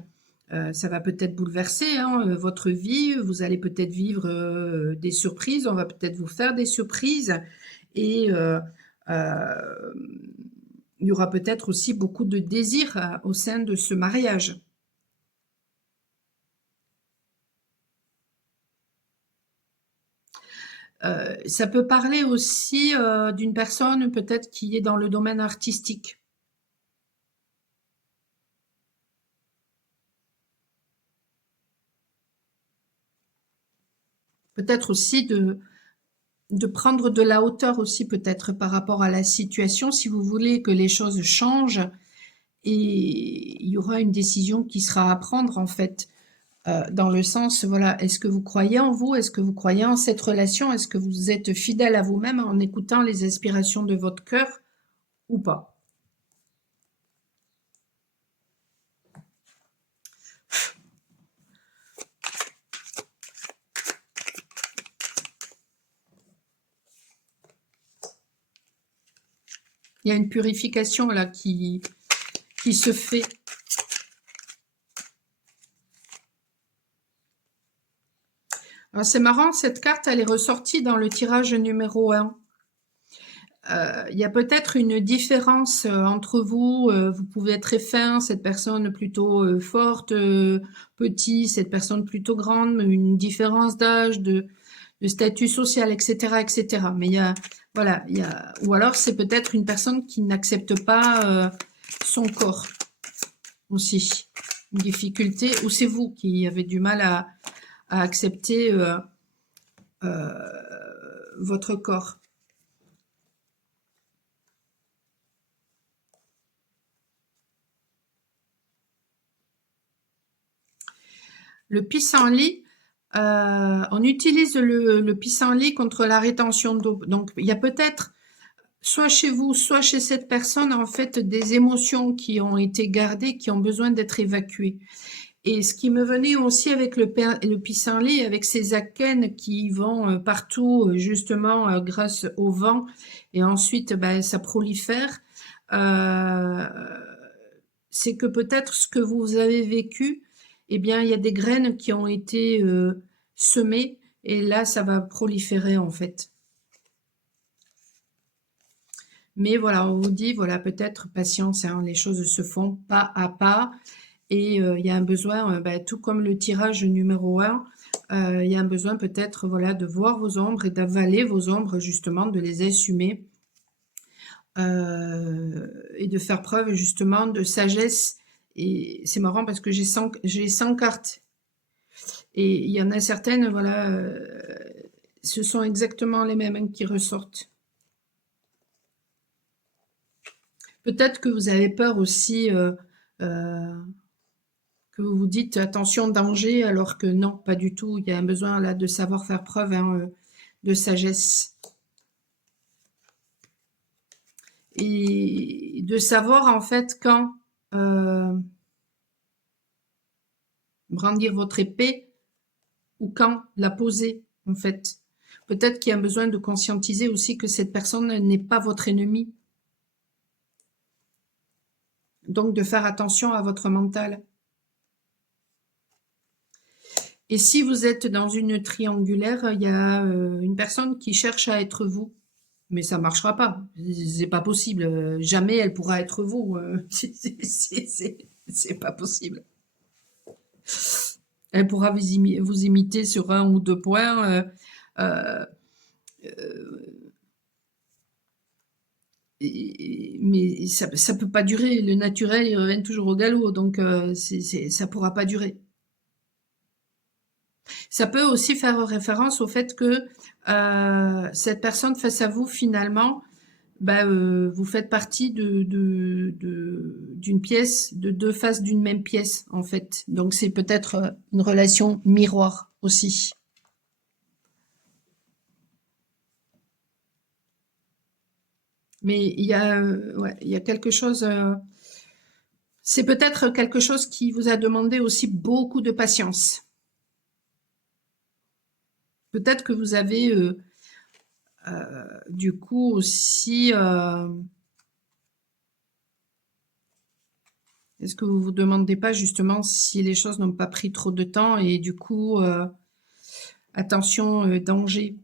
Ça va peut-être bouleverser hein, votre vie. Vous allez peut-être vivre des surprises. On va peut-être vous faire des surprises et euh, il y aura peut-être aussi beaucoup de désirs au sein de ce mariage. Ça peut parler aussi d'une personne peut-être qui est dans le domaine artistique. Peut-être aussi de prendre de la hauteur aussi peut-être par rapport à la situation si vous voulez que les choses changent et il y aura une décision qui sera à prendre en fait dans le sens voilà est-ce que vous croyez en vous, est-ce que vous croyez en cette relation, est-ce que vous êtes fidèle à vous-même en écoutant les aspirations de votre cœur ou pas. Il y a une purification là qui se fait. Alors, c'est marrant, cette carte, elle est ressortie dans le tirage numéro 1. Il y a peut-être une différence entre vous. Vous pouvez être très fin, cette personne plutôt forte, petit, cette personne plutôt grande, une différence d'âge, de statut social, etc., etc. Mais il y a, voilà, il y a, ou alors c'est peut-être une personne qui n'accepte pas son corps aussi, une difficulté, ou c'est vous qui avez du mal à accepter votre corps. Le pissenlit, on utilise le pissenlit contre la rétention d'eau. Donc, il y a peut-être, soit chez vous, soit chez cette personne, en fait, des émotions qui ont été gardées, qui ont besoin d'être évacuées. Et ce qui me venait aussi avec le pissenlit, avec ces akènes qui vont partout, justement, grâce au vent, et ensuite, ben, ça prolifère, euh, c'est que peut-être ce que vous avez vécu, eh bien, il y a des graines qui ont été semées, et là, ça va proliférer, en fait. Mais voilà, on vous dit, voilà, peut-être patience, hein, les choses se font pas à pas. Et il y a un besoin, bah, tout comme le tirage numéro 1, il y a un besoin peut-être voilà, de voir vos ombres et d'avaler vos ombres, justement, de les assumer et de faire preuve justement de sagesse. Et c'est marrant parce que j'ai 100 cartes et il y en a certaines, voilà, ce sont exactement les mêmes hein, qui ressortent. Peut-être que vous avez peur aussi euh, que vous vous dites attention danger alors que non, pas du tout. Il y a un besoin là de savoir faire preuve hein, de sagesse et de savoir en fait quand brandir votre épée ou quand la poser en fait. Peut-être qu'il y a un besoin de conscientiser aussi que cette personne n'est pas votre ennemi. Donc de faire attention à votre mental. Et si vous êtes dans une triangulaire, il y a une personne qui cherche à être vous. Mais ça marchera pas. C'est pas possible. Jamais elle pourra être vous. C'est pas possible. Elle pourra vous imiter sur un ou deux points. Euh, mais ça peut pas durer. Le naturel, il revient toujours au galop. Donc, ça pourra pas durer. Ça peut aussi faire référence au fait que cette personne face à vous, finalement, vous faites partie d'une pièce, de deux faces d'une même pièce, en fait. Donc, c'est peut-être une relation miroir aussi. Mais ouais, il y a quelque chose, c'est peut-être quelque chose qui vous a demandé aussi beaucoup de patience. Peut-être que vous avez, du coup aussi, est-ce que vous vous demandez pas justement si les choses n'ont pas pris trop de temps et du coup, attention, danger.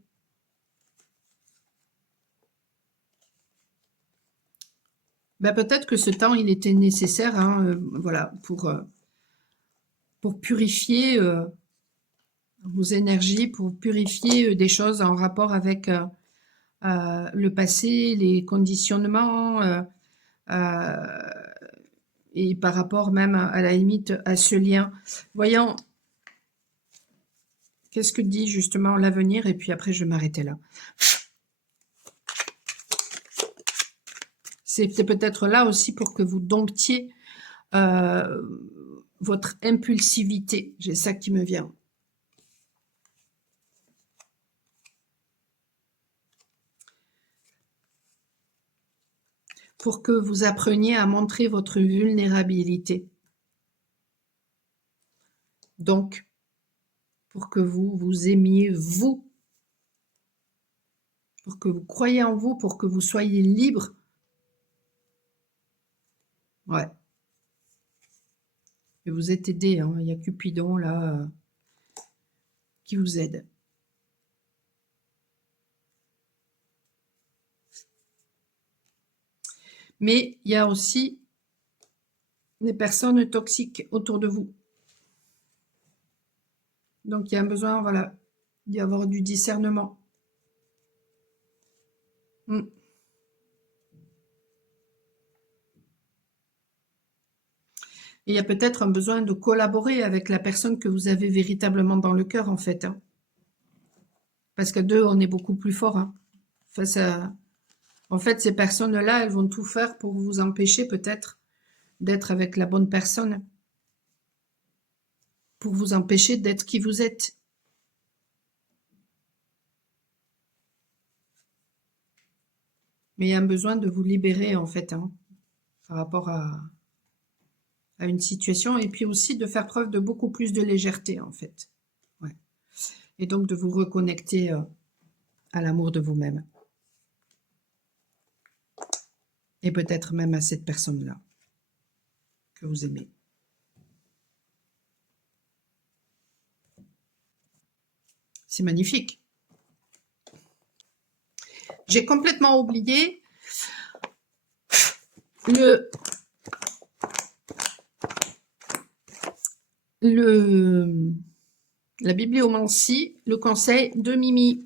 Peut-être que ce temps, il était nécessaire, hein, voilà, pour purifier vos énergies, pour purifier des choses en rapport avec le passé, les conditionnements, euh, et par rapport même à la limite à ce lien. Voyons, qu'est-ce que dit justement l'avenir, et puis après je vais m'arrêter là. C'est peut-être là aussi pour que vous domptiez votre impulsivité. J'ai ça qui me vient. Pour que vous appreniez à montrer votre vulnérabilité. Donc, pour que vous vous aimiez vous, pour que vous croyiez en vous, pour que vous soyez libre. Ouais. Et vous êtes aidé, hein. Il y a Cupidon là qui vous aide. Mais il y a aussi des personnes toxiques autour de vous. Donc il y a un besoin, voilà, d'y avoir du discernement. Et il y a peut-être un besoin de collaborer avec la personne que vous avez véritablement dans le cœur, en fait. Hein. Parce qu'à deux, on est beaucoup plus fort. Hein. Face à... En fait, ces personnes-là, elles vont tout faire pour vous empêcher peut-être d'être avec la bonne personne. Pour vous empêcher d'être qui vous êtes. Mais il y a un besoin de vous libérer, en fait, hein, par rapport à une situation, et puis aussi de faire preuve de beaucoup plus de légèreté, en fait. Ouais. Et donc de vous reconnecter à l'amour de vous-même. Et peut-être même à cette personne-là que vous aimez. C'est magnifique. J'ai complètement oublié la bibliomancie, le conseil de Mimi.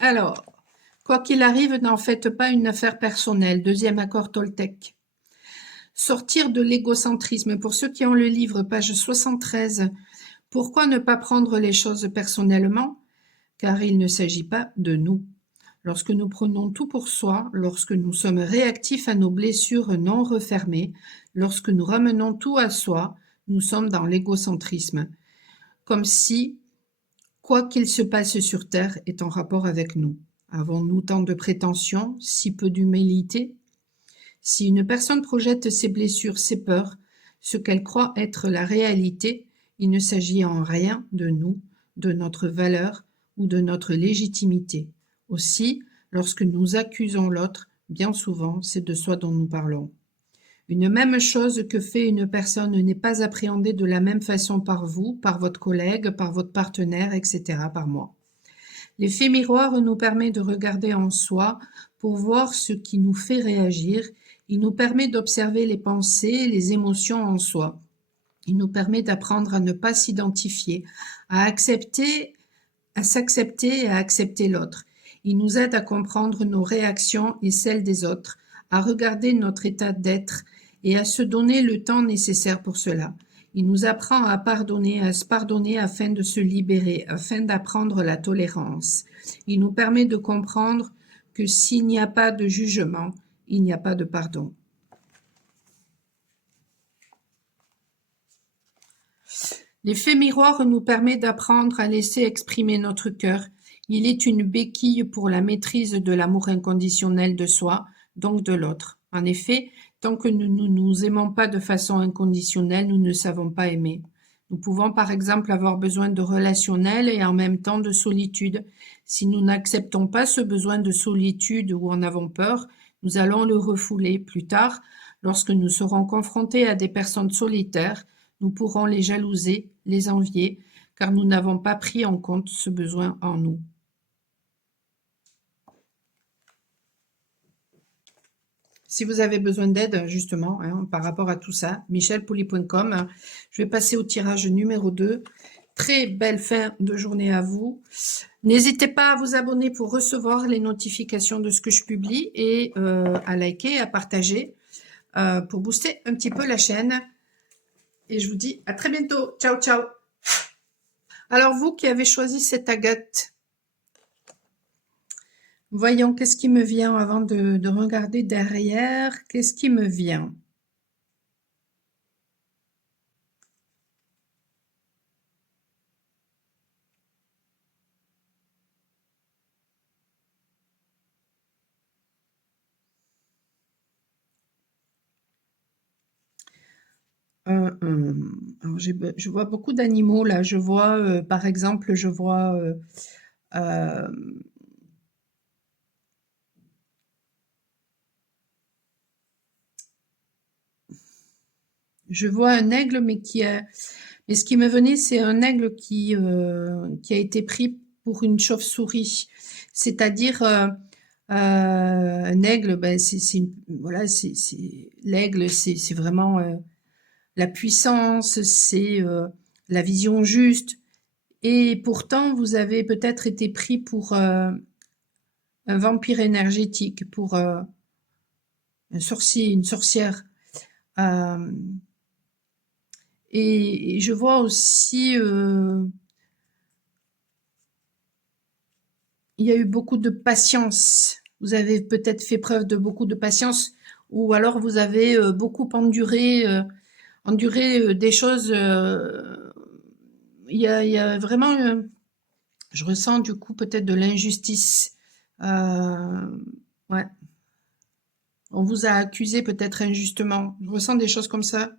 Alors, quoi qu'il arrive, n'en faites pas une affaire personnelle. Deuxième accord Toltec. Sortir de l'égocentrisme. Pour ceux qui ont le livre, page 73. Pourquoi ne pas prendre les choses personnellement? Car il ne s'agit pas de nous. Lorsque nous prenons tout pour soi, lorsque nous sommes réactifs à nos blessures non refermées, lorsque nous ramenons tout à soi, nous sommes dans l'égocentrisme. Comme si, quoi qu'il se passe sur Terre est en rapport avec nous. Avons-nous tant de prétentions, si peu d'humilité? Si une personne projette ses blessures, ses peurs, ce qu'elle croit être la réalité, il ne s'agit en rien de nous, de notre valeur ou de notre légitimité. Aussi, lorsque nous accusons l'autre, bien souvent, c'est de soi dont nous parlons. Une même chose que fait une personne n'est pas appréhendée de la même façon par vous, par votre collègue, par votre partenaire, etc., par moi. L'effet miroir nous permet de regarder en soi pour voir ce qui nous fait réagir. Il nous permet d'observer les pensées, les émotions en soi. Il nous permet d'apprendre à ne pas s'identifier, à accepter, à s'accepter et à accepter l'autre. Il nous aide à comprendre nos réactions et celles des autres, à regarder notre état d'être et à se donner le temps nécessaire pour cela. Il nous apprend à pardonner, à se pardonner afin de se libérer, afin d'apprendre la tolérance. Il nous permet de comprendre que s'il n'y a pas de jugement, il n'y a pas de pardon. L'effet miroir nous permet d'apprendre à laisser exprimer notre cœur. Il est une béquille pour la maîtrise de l'amour inconditionnel de soi, donc de l'autre. En effet, tant que nous ne nous aimons pas de façon inconditionnelle, nous ne savons pas aimer. Nous pouvons par exemple avoir besoin de relationnel et en même temps de solitude. Si nous n'acceptons pas ce besoin de solitude ou en avons peur, nous allons le refouler plus tard. Lorsque nous serons confrontés à des personnes solitaires, nous pourrons les jalouser, les envier, car nous n'avons pas pris en compte ce besoin en nous. Si vous avez besoin d'aide, justement, par rapport à tout ça, michelpouli.com. Je vais passer au tirage numéro 2. Très belle fin de journée à vous. N'hésitez pas à vous abonner pour recevoir les notifications de ce que je publie et à liker, à partager pour booster un petit peu la chaîne. Et je vous dis à très bientôt. Ciao, ciao. Alors vous qui avez choisi cette agate, voyons qu'est-ce qui me vient avant de regarder derrière. Qu'est-ce qui me vient? Alors je vois beaucoup d'animaux là. Je vois, par exemple, euh, je vois un aigle, mais ce qui me venait, c'est un aigle qui a été pris pour une chauve-souris. C'est-à-dire, un aigle, ben, voilà, l'aigle, c'est vraiment la puissance, c'est la vision juste. Et pourtant, vous avez peut-être été pris pour un vampire énergétique, pour un sorcier, une sorcière. Euh, et je vois aussi, il y a eu beaucoup de patience. Vous avez peut-être fait preuve de beaucoup de patience, ou alors vous avez beaucoup enduré des choses. Il y a vraiment, je ressens du coup peut-être de l'injustice. Ouais, on vous a accusé peut-être injustement. Je ressens des choses comme ça.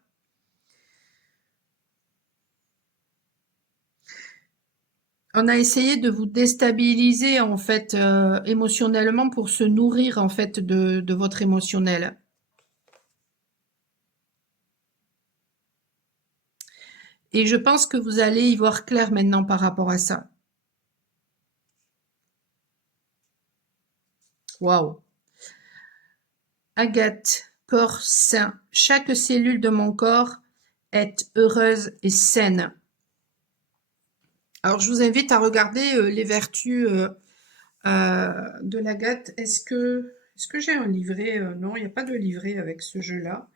On a essayé de vous déstabiliser en fait émotionnellement pour se nourrir en fait de votre émotionnel. Et je pense que vous allez y voir clair maintenant par rapport à ça. Waouh. Agathe, corps sain. Chaque cellule de mon corps est heureuse et saine. Alors, je vous invite à regarder les vertus de l'agate. Est-ce que j'ai un livret? Non, il n'y a pas de livret avec ce jeu-là.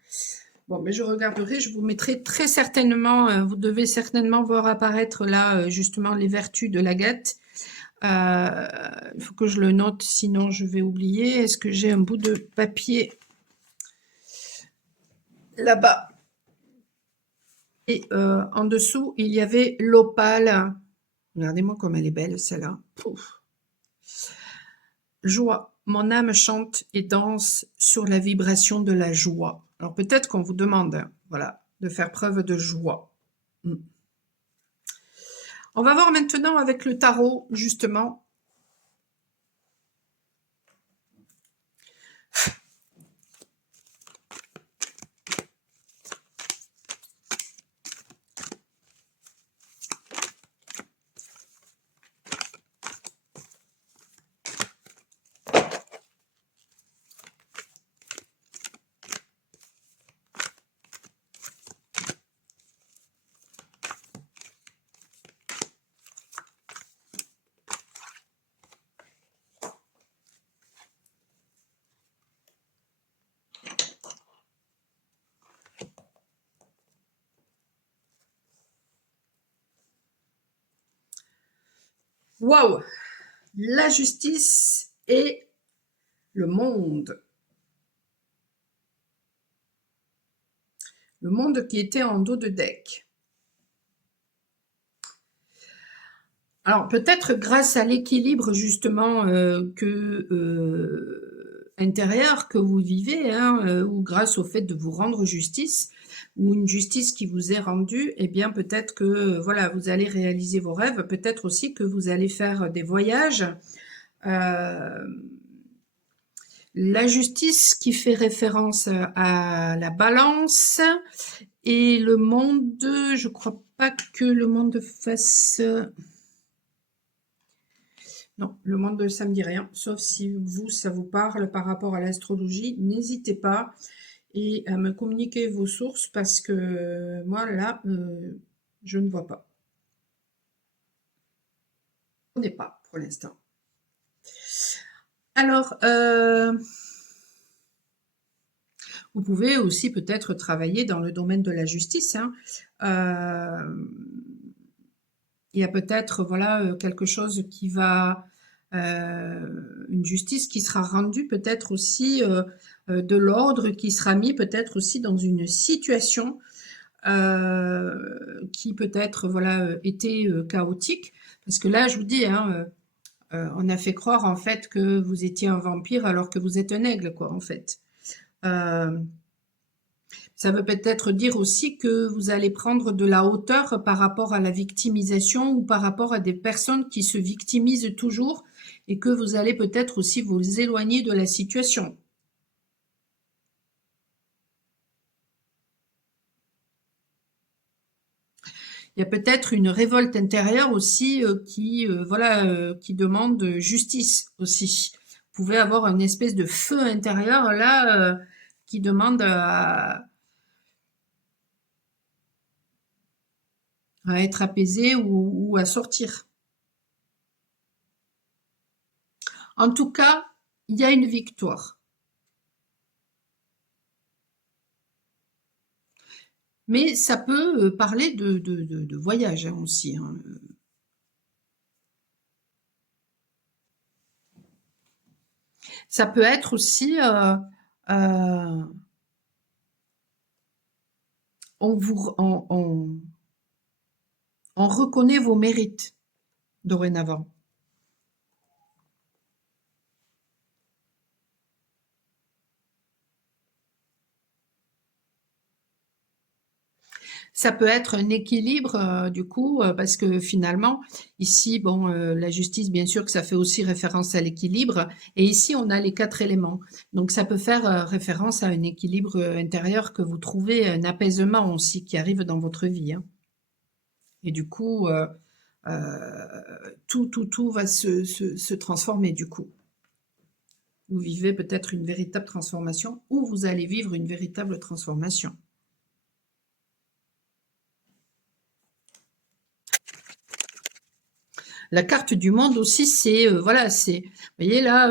Bon, mais je regarderai, je vous mettrai très certainement, vous devez certainement voir apparaître là, justement, les vertus de l'agate. Il faut que je le note, sinon je vais oublier. Est-ce que j'ai un bout de papier là-bas? Et en dessous, il y avait l'opale. Regardez-moi comme elle est belle, celle-là. Pouf. Joie. Mon âme chante et danse sur la vibration de la joie. Alors peut-être qu'on vous demande, voilà, de faire preuve de joie. On va voir maintenant avec le tarot, justement. Waouh! La justice et le monde. Le monde qui était en dos de deck. Alors peut-être grâce à l'équilibre justement intérieur que vous vivez, hein, ou grâce au fait de vous rendre justice, ou une justice qui vous est rendue, eh bien peut-être que voilà, vous allez réaliser vos rêves, peut-être aussi que vous allez faire des voyages. La justice qui fait référence à la balance et le monde, je crois pas que le monde fasse... Non, le monde, ça me dit rien, sauf si vous, ça vous parle par rapport à l'astrologie. N'hésitez pas et à me communiquer vos sources parce que moi, là, je ne vois pas. On n'est pas pour l'instant. Alors, vous pouvez aussi peut-être travailler dans le domaine de la justice, hein. Il y a peut-être voilà quelque chose qui va une justice qui sera rendue peut-être aussi de l'ordre qui sera mis peut-être aussi dans une situation qui peut-être voilà était chaotique parce que là je vous dis hein, on a fait croire en fait que vous étiez un vampire alors que vous êtes un aigle quoi en fait. Ça veut peut-être dire aussi que vous allez prendre de la hauteur par rapport à la victimisation ou par rapport à des personnes qui se victimisent toujours et que vous allez peut-être aussi vous éloigner de la situation. Il y a peut-être une révolte intérieure aussi qui demande justice aussi. Vous pouvez avoir une espèce de feu intérieur là qui demande à être apaisé ou à sortir. En tout cas, il y a une victoire. Mais ça peut parler de voyage hein, aussi. Hein. Ça peut être aussi, on reconnaît vos mérites dorénavant. Ça peut être un équilibre du coup parce que finalement ici bon la justice bien sûr que ça fait aussi référence à l'équilibre et ici on a les 4 éléments. Donc ça peut faire référence à un équilibre intérieur que vous trouvez, un apaisement aussi qui arrive dans votre vie. Hein. Et du coup tout va se transformer du coup. Vous vivez peut-être une véritable transformation ou vous allez vivre une véritable transformation. La carte du monde aussi, c'est voilà, c'est, vous voyez là,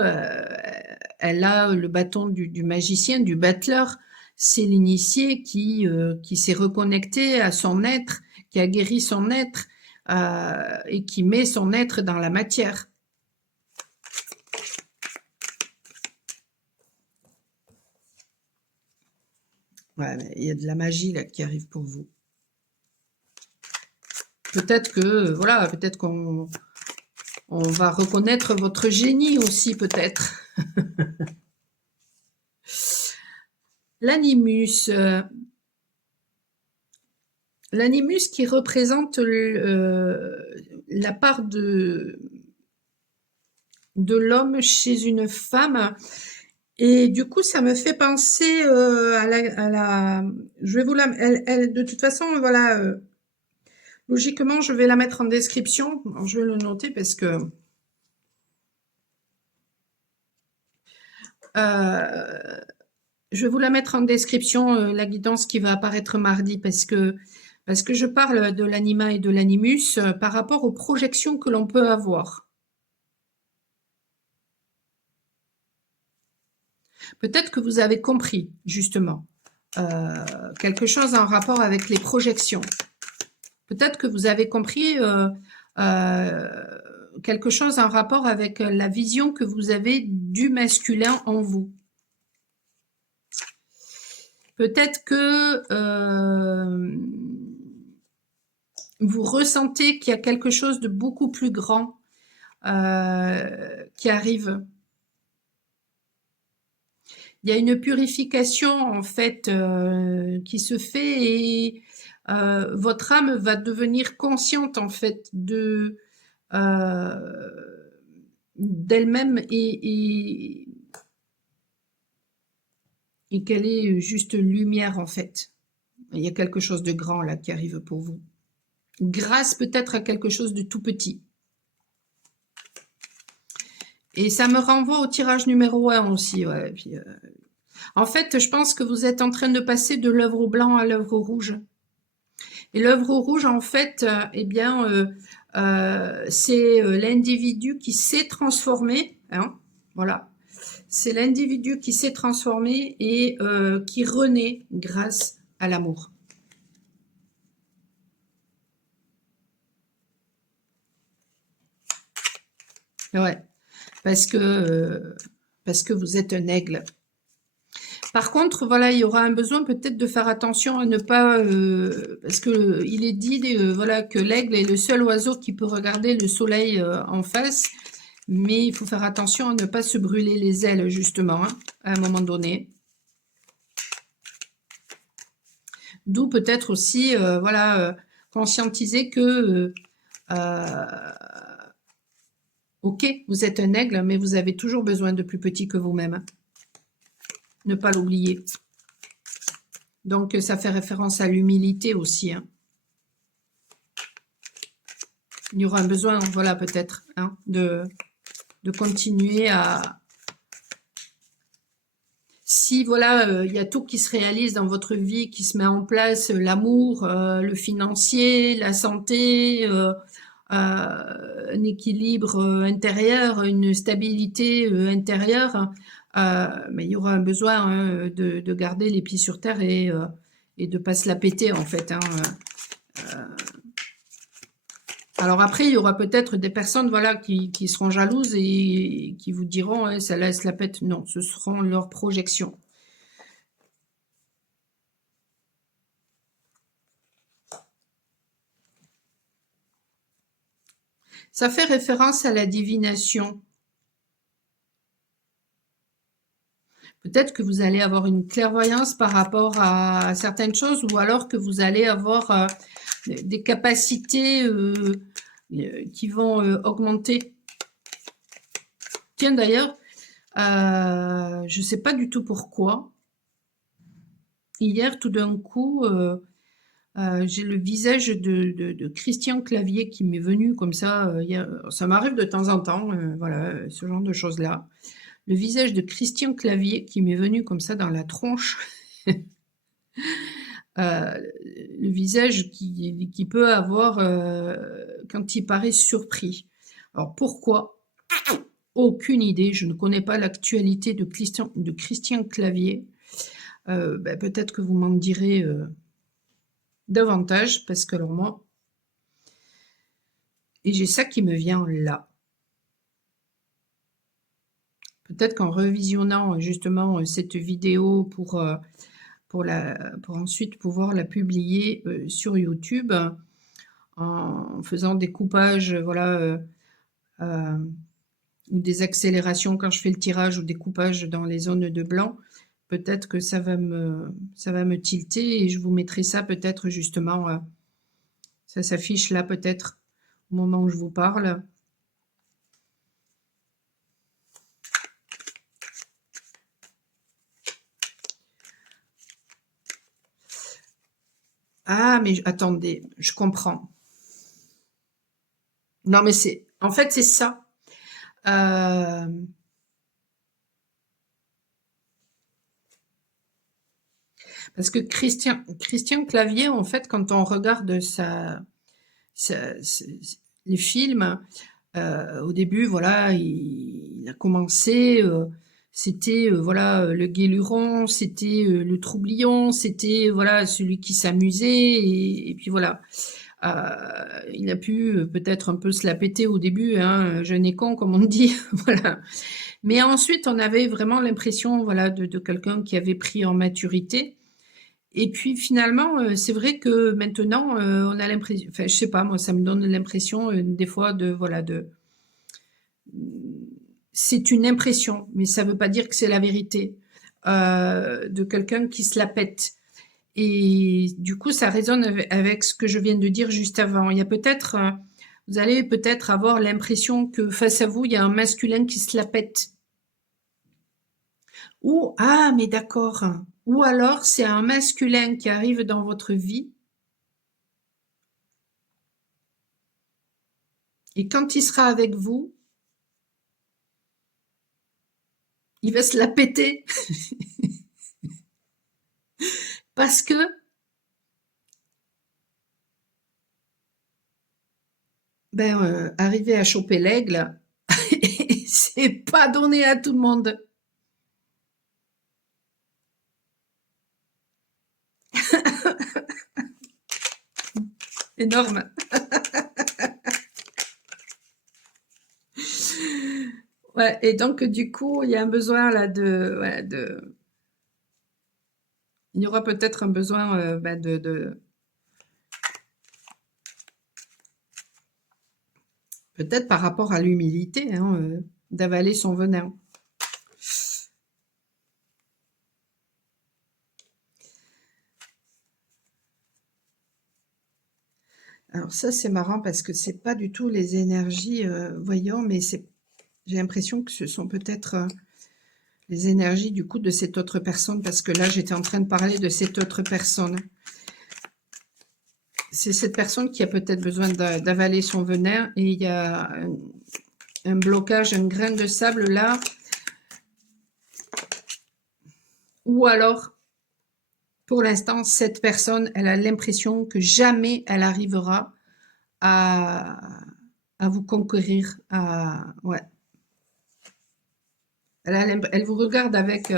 elle a le bâton du magicien, du battleur. C'est l'initié qui s'est reconnecté à son être, qui a guéri son être et qui met son être dans la matière. Ouais, il y a de la magie là qui arrive pour vous. Peut-être que voilà, peut-être qu'on va reconnaître votre génie aussi, peut-être. L'animus. L'animus qui représente la part de l'homme chez une femme. Et du coup, ça me fait penser je vais vous la... de toute façon, voilà, logiquement, je vais la mettre en description. Alors, je vais le noter parce que... je vais vous la mettre en description, la guidance qui va apparaître mardi, parce que je parle de l'anima et de l'animus par rapport aux projections que l'on peut avoir. Peut-être que vous avez compris, justement, quelque chose en rapport avec les projections. Peut-être que vous avez compris quelque chose en rapport avec la vision que vous avez du masculin en vous. Peut-être que vous ressentez qu'il y a quelque chose de beaucoup plus grand qui arrive. Il y a une purification en fait qui se fait et votre âme va devenir consciente en fait de d'elle-même et qu'elle est juste lumière en fait. Il y a quelque chose de grand là qui arrive pour vous. Grâce peut-être à quelque chose de tout petit. Et ça me renvoie au tirage numéro 1 aussi. Ouais. Puis, en fait, je pense que vous êtes en train de passer de l'œuvre au blanc à l'œuvre rouge. Et l'œuvre rouge, en fait, eh bien, c'est l'individu qui s'est transformé. Hein, voilà. C'est l'individu qui s'est transformé et qui renaît grâce à l'amour. Ouais, parce que vous êtes un aigle. Par contre, voilà, il y aura un besoin peut-être de faire attention à ne pas, parce que il est dit, voilà, que l'aigle est le seul oiseau qui peut regarder le soleil en face, mais il faut faire attention à ne pas se brûler les ailes justement, hein, à un moment donné. D'où peut-être aussi, voilà, conscientiser que, ok, vous êtes un aigle, mais vous avez toujours besoin de plus petit que vous-même. Ne pas l'oublier. Donc, ça fait référence à l'humilité aussi. Hein. Il y aura un besoin, voilà, peut-être, hein, de continuer à... Si, voilà, il y a tout qui se réalise dans votre vie, qui se met en place, l'amour, le financier, la santé, un équilibre intérieur, une stabilité intérieure, mais il y aura un besoin hein, de garder les pieds sur terre et de pas se la péter en fait. Hein. Alors après, il y aura peut-être des personnes voilà, qui seront jalouses et qui vous diront hein, ça laisse la pète. Non, ce seront leurs projections. Ça fait référence à la divination. Peut-être que vous allez avoir une clairvoyance par rapport à certaines choses ou alors que vous allez avoir des capacités qui vont augmenter. Tiens, d'ailleurs, je ne sais pas du tout pourquoi. Hier, tout d'un coup, j'ai le visage de Christian Clavier qui m'est venu comme ça. Ça m'arrive de temps en temps, voilà, ce genre de choses-là. Le visage de Christian Clavier qui m'est venu comme ça dans la tronche. Le visage qui peut avoir quand il paraît surpris. Alors pourquoi? Aucune idée. Je ne connais pas l'actualité de Christian Clavier. Ben, peut-être que vous m'en direz davantage parce que alors moi, et j'ai ça qui me vient là. Peut-être qu'en revisionnant justement cette vidéo pour ensuite pouvoir la publier sur YouTube en faisant des coupages, voilà, ou des accélérations quand je fais le tirage ou des coupages dans les zones de blanc, peut-être que ça va me tilter et je vous mettrai ça peut-être justement, ça s'affiche là peut-être au moment où je vous parle. Ah, mais attendez, je comprends. Non, mais en fait, c'est ça. Parce que Christian Clavier, en fait, quand on regarde les films, au début, voilà, il a commencé, c'était voilà le guéluron, c'était le troublion, c'était voilà celui qui s'amusait et puis voilà. Il a pu peut-être un peu se la péter au début, hein, jeune et con comme on dit, voilà. Mais ensuite, on avait vraiment l'impression voilà de quelqu'un qui avait pris en maturité Et puis finalement, c'est vrai que maintenant, on a l'impression, enfin, je sais pas, moi, ça me donne l'impression des fois de, voilà, c'est une impression, mais ça veut pas dire que c'est la vérité, de quelqu'un qui se la pète. Et du coup, ça résonne avec ce que je viens de dire juste avant. Il y a peut-être, vous allez peut-être avoir l'impression que face à vous, il y a un masculin qui se la pète. Ou, ah, mais d'accord. Ou alors, c'est un masculin qui arrive dans votre vie et quand il sera avec vous, il va se la péter parce que, ben, arriver à choper l'aigle, c'est pas donné à tout le monde. Énorme. Ouais, et donc du coup, il y a un besoin là il y aura peut-être un besoin ben, peut-être par rapport à l'humilité, hein, d'avaler son venin. Alors ça, c'est marrant parce que c'est pas du tout les énergies voyants, mais j'ai l'impression que ce sont peut-être les énergies du coup de cette autre personne, parce que là, j'étais en train de parler de cette autre personne. C'est cette personne qui a peut-être besoin d'avaler son venin et il y a un blocage, un grain de sable là. Ou alors, pour l'instant, cette personne, elle a l'impression que jamais elle arrivera à, à vous conquérir. Ouais. Elle vous regarde avec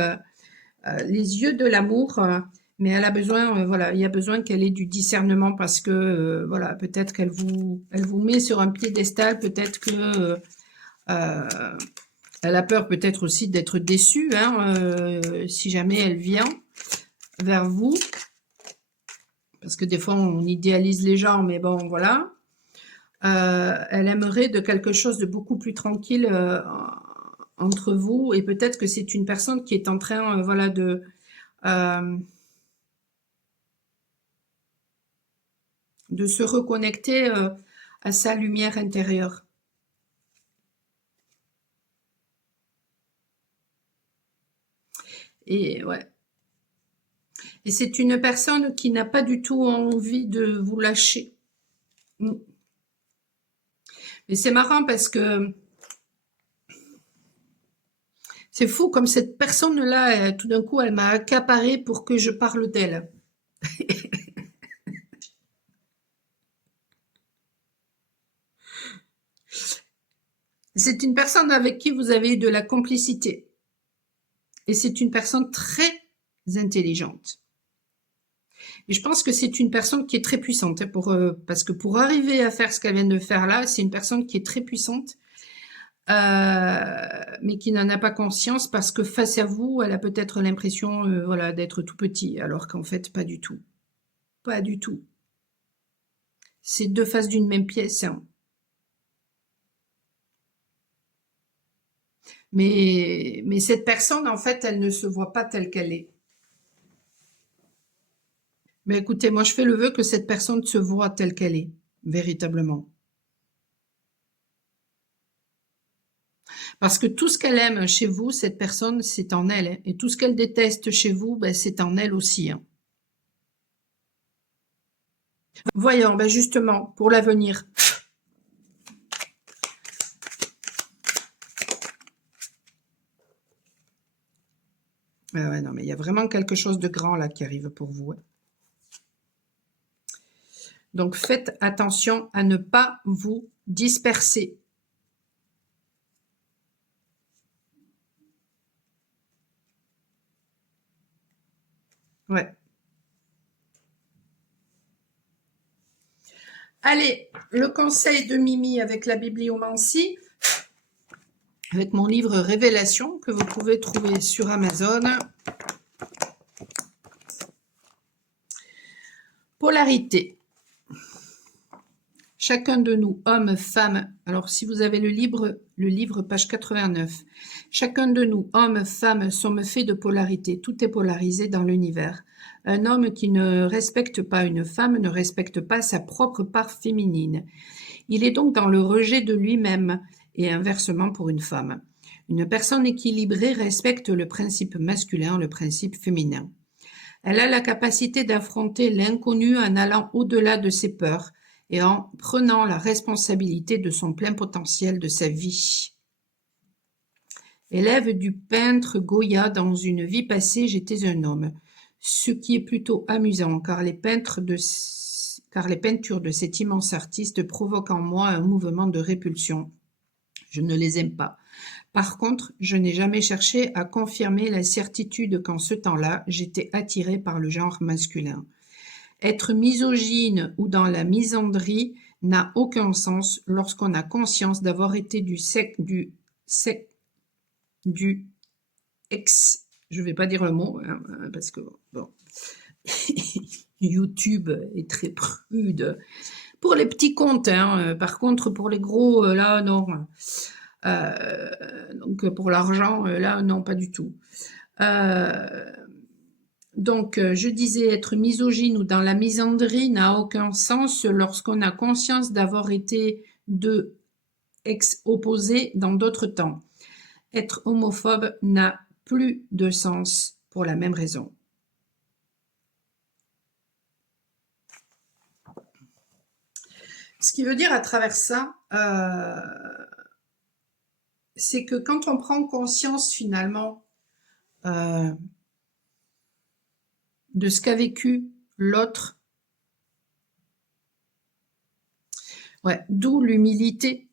les yeux de l'amour, mais elle a besoin, voilà, il y a besoin qu'elle ait du discernement parce que, voilà, peut-être elle vous met sur un piédestal, peut-être que elle a peur peut-être aussi d'être déçue, hein, si jamais elle vient vers vous, parce que des fois on idéalise les gens, mais bon, voilà. Elle aimerait de quelque chose de beaucoup plus tranquille entre vous, et peut-être que c'est une personne qui est en train, voilà, de se reconnecter à sa lumière intérieure. Et ouais. Et c'est une personne qui n'a pas du tout envie de vous lâcher. Mm. Mais c'est marrant parce que c'est fou comme cette personne-là, tout d'un coup, elle m'a accaparé pour que je parle d'elle. C'est une personne avec qui vous avez eu de la complicité. Et c'est une personne très intelligente. Et je pense que c'est une personne qui est très puissante, hein, parce que pour arriver à faire ce qu'elle vient de faire là, c'est une personne qui est très puissante, mais qui n'en a pas conscience parce que face à vous, elle a peut-être l'impression, voilà, d'être tout petit, alors qu'en fait, pas du tout. Pas du tout. C'est deux faces d'une même pièce, hein. Mais cette personne, en fait, elle ne se voit pas telle qu'elle est. Mais écoutez, moi, je fais le vœu que cette personne se voit telle qu'elle est, véritablement. Parce que tout ce qu'elle aime chez vous, cette personne, c'est en elle, hein. Et tout ce qu'elle déteste chez vous, ben, c'est en elle aussi, hein. Voyons, ben justement, pour l'avenir. Ouais, non, mais il y a vraiment quelque chose de grand là qui arrive pour vous, hein. Donc faites attention à ne pas vous disperser. Ouais. Allez, le conseil de Mimi avec la bibliomancie, avec mon livre Révélation que vous pouvez trouver sur Amazon. Polarité. Chacun de nous, hommes, femmes, alors si vous avez le livre page 89, chacun de nous, hommes, femmes, sommes faits de polarité. Tout est polarisé dans l'univers. Un homme qui ne respecte pas une femme ne respecte pas sa propre part féminine. Il est donc dans le rejet de lui-même, et inversement pour une femme. Une personne équilibrée respecte le principe masculin, le principe féminin. Elle a la capacité d'affronter l'inconnu en allant au-delà de ses peurs et en prenant la responsabilité de son plein potentiel de sa vie. Élève du peintre Goya, dans une vie passée, j'étais un homme. Ce qui est plutôt amusant, car les peintures de cet immense artiste provoquent en moi un mouvement de répulsion. Je ne les aime pas. Par contre, je n'ai jamais cherché à confirmer la certitude qu'en ce temps-là, j'étais attirée par le genre masculin. Être misogyne ou dans la misandrie n'a aucun sens lorsqu'on a conscience d'avoir été je vais pas dire le mot, hein, parce que bon, YouTube est très prude. Pour les petits comptes, hein, par contre, pour les gros, là, non. Donc, pour l'argent, là, non, pas du tout. Donc, je disais, être misogyne ou dans la misandrie n'a aucun sens lorsqu'on a conscience d'avoir été deux ex-opposés dans d'autres temps. Être homophobe n'a plus de sens pour la même raison. Ce qui veut dire à travers ça, c'est que quand on prend conscience finalement de ce qu'a vécu l'autre, ouais, d'où l'humilité.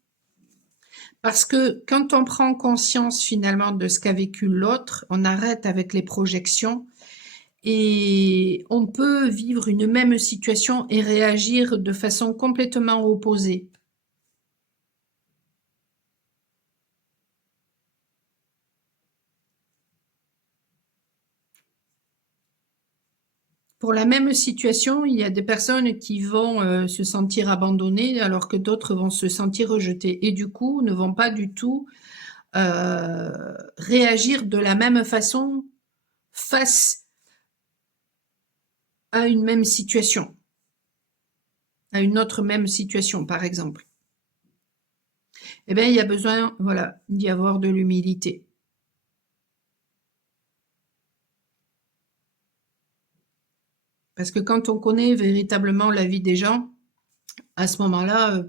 Parce que quand on prend conscience finalement de ce qu'a vécu l'autre, on arrête avec les projections et on peut vivre une même situation et réagir de façon complètement opposée. Pour la même situation, il y a des personnes qui vont se sentir abandonnées alors que d'autres vont se sentir rejetées et du coup ne vont pas du tout réagir de la même façon face à une même situation, à une autre même situation par exemple. Eh bien, il y a besoin, voilà, d'y avoir de l'humilité. Parce que quand on connaît véritablement la vie des gens, à ce moment-là,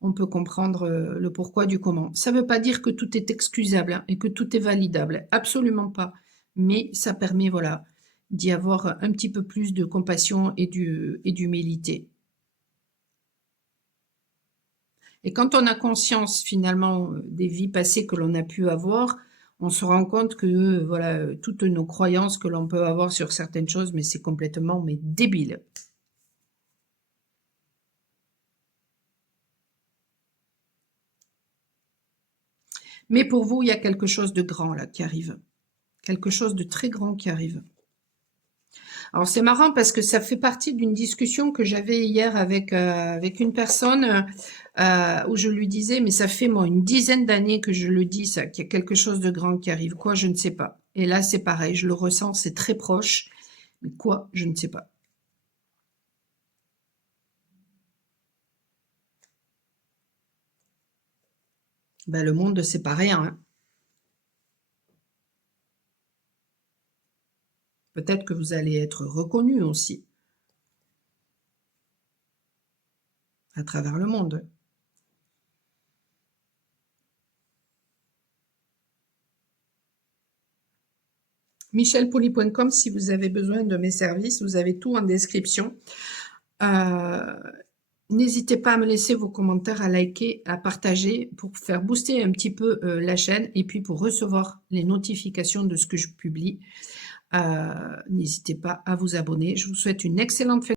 on peut comprendre le pourquoi du comment. Ça ne veut pas dire que tout est excusable hein, et que tout est validable, absolument pas. Mais ça permet, voilà, d'y avoir un petit peu plus de compassion et d'humilité. Et quand on a conscience finalement des vies passées que l'on a pu avoir, on se rend compte que voilà, toutes nos croyances que l'on peut avoir sur certaines choses, mais c'est complètement débile. Mais pour vous, il y a quelque chose de grand là qui arrive. Quelque chose de très grand qui arrive. Alors c'est marrant parce que ça fait partie d'une discussion que j'avais hier avec une personne où je lui disais, mais ça fait moi une dizaine d'années que je le dis, ça, qu'il y a quelque chose de grand qui arrive. Quoi, je ne sais pas. Et là, c'est pareil, je le ressens, c'est très proche. Mais quoi, je ne sais pas. Ben, le monde, c'est pas rien. Hein. Peut-être que vous allez être reconnu aussi à travers le monde. michelpoli.com si vous avez besoin de mes services, vous avez tout en description. N'hésitez pas à me laisser vos commentaires, à liker, à partager pour faire booster un petit peu la chaîne et puis pour recevoir les notifications de ce que je publie. N'hésitez pas à vous abonner. Je vous souhaite une excellente fête.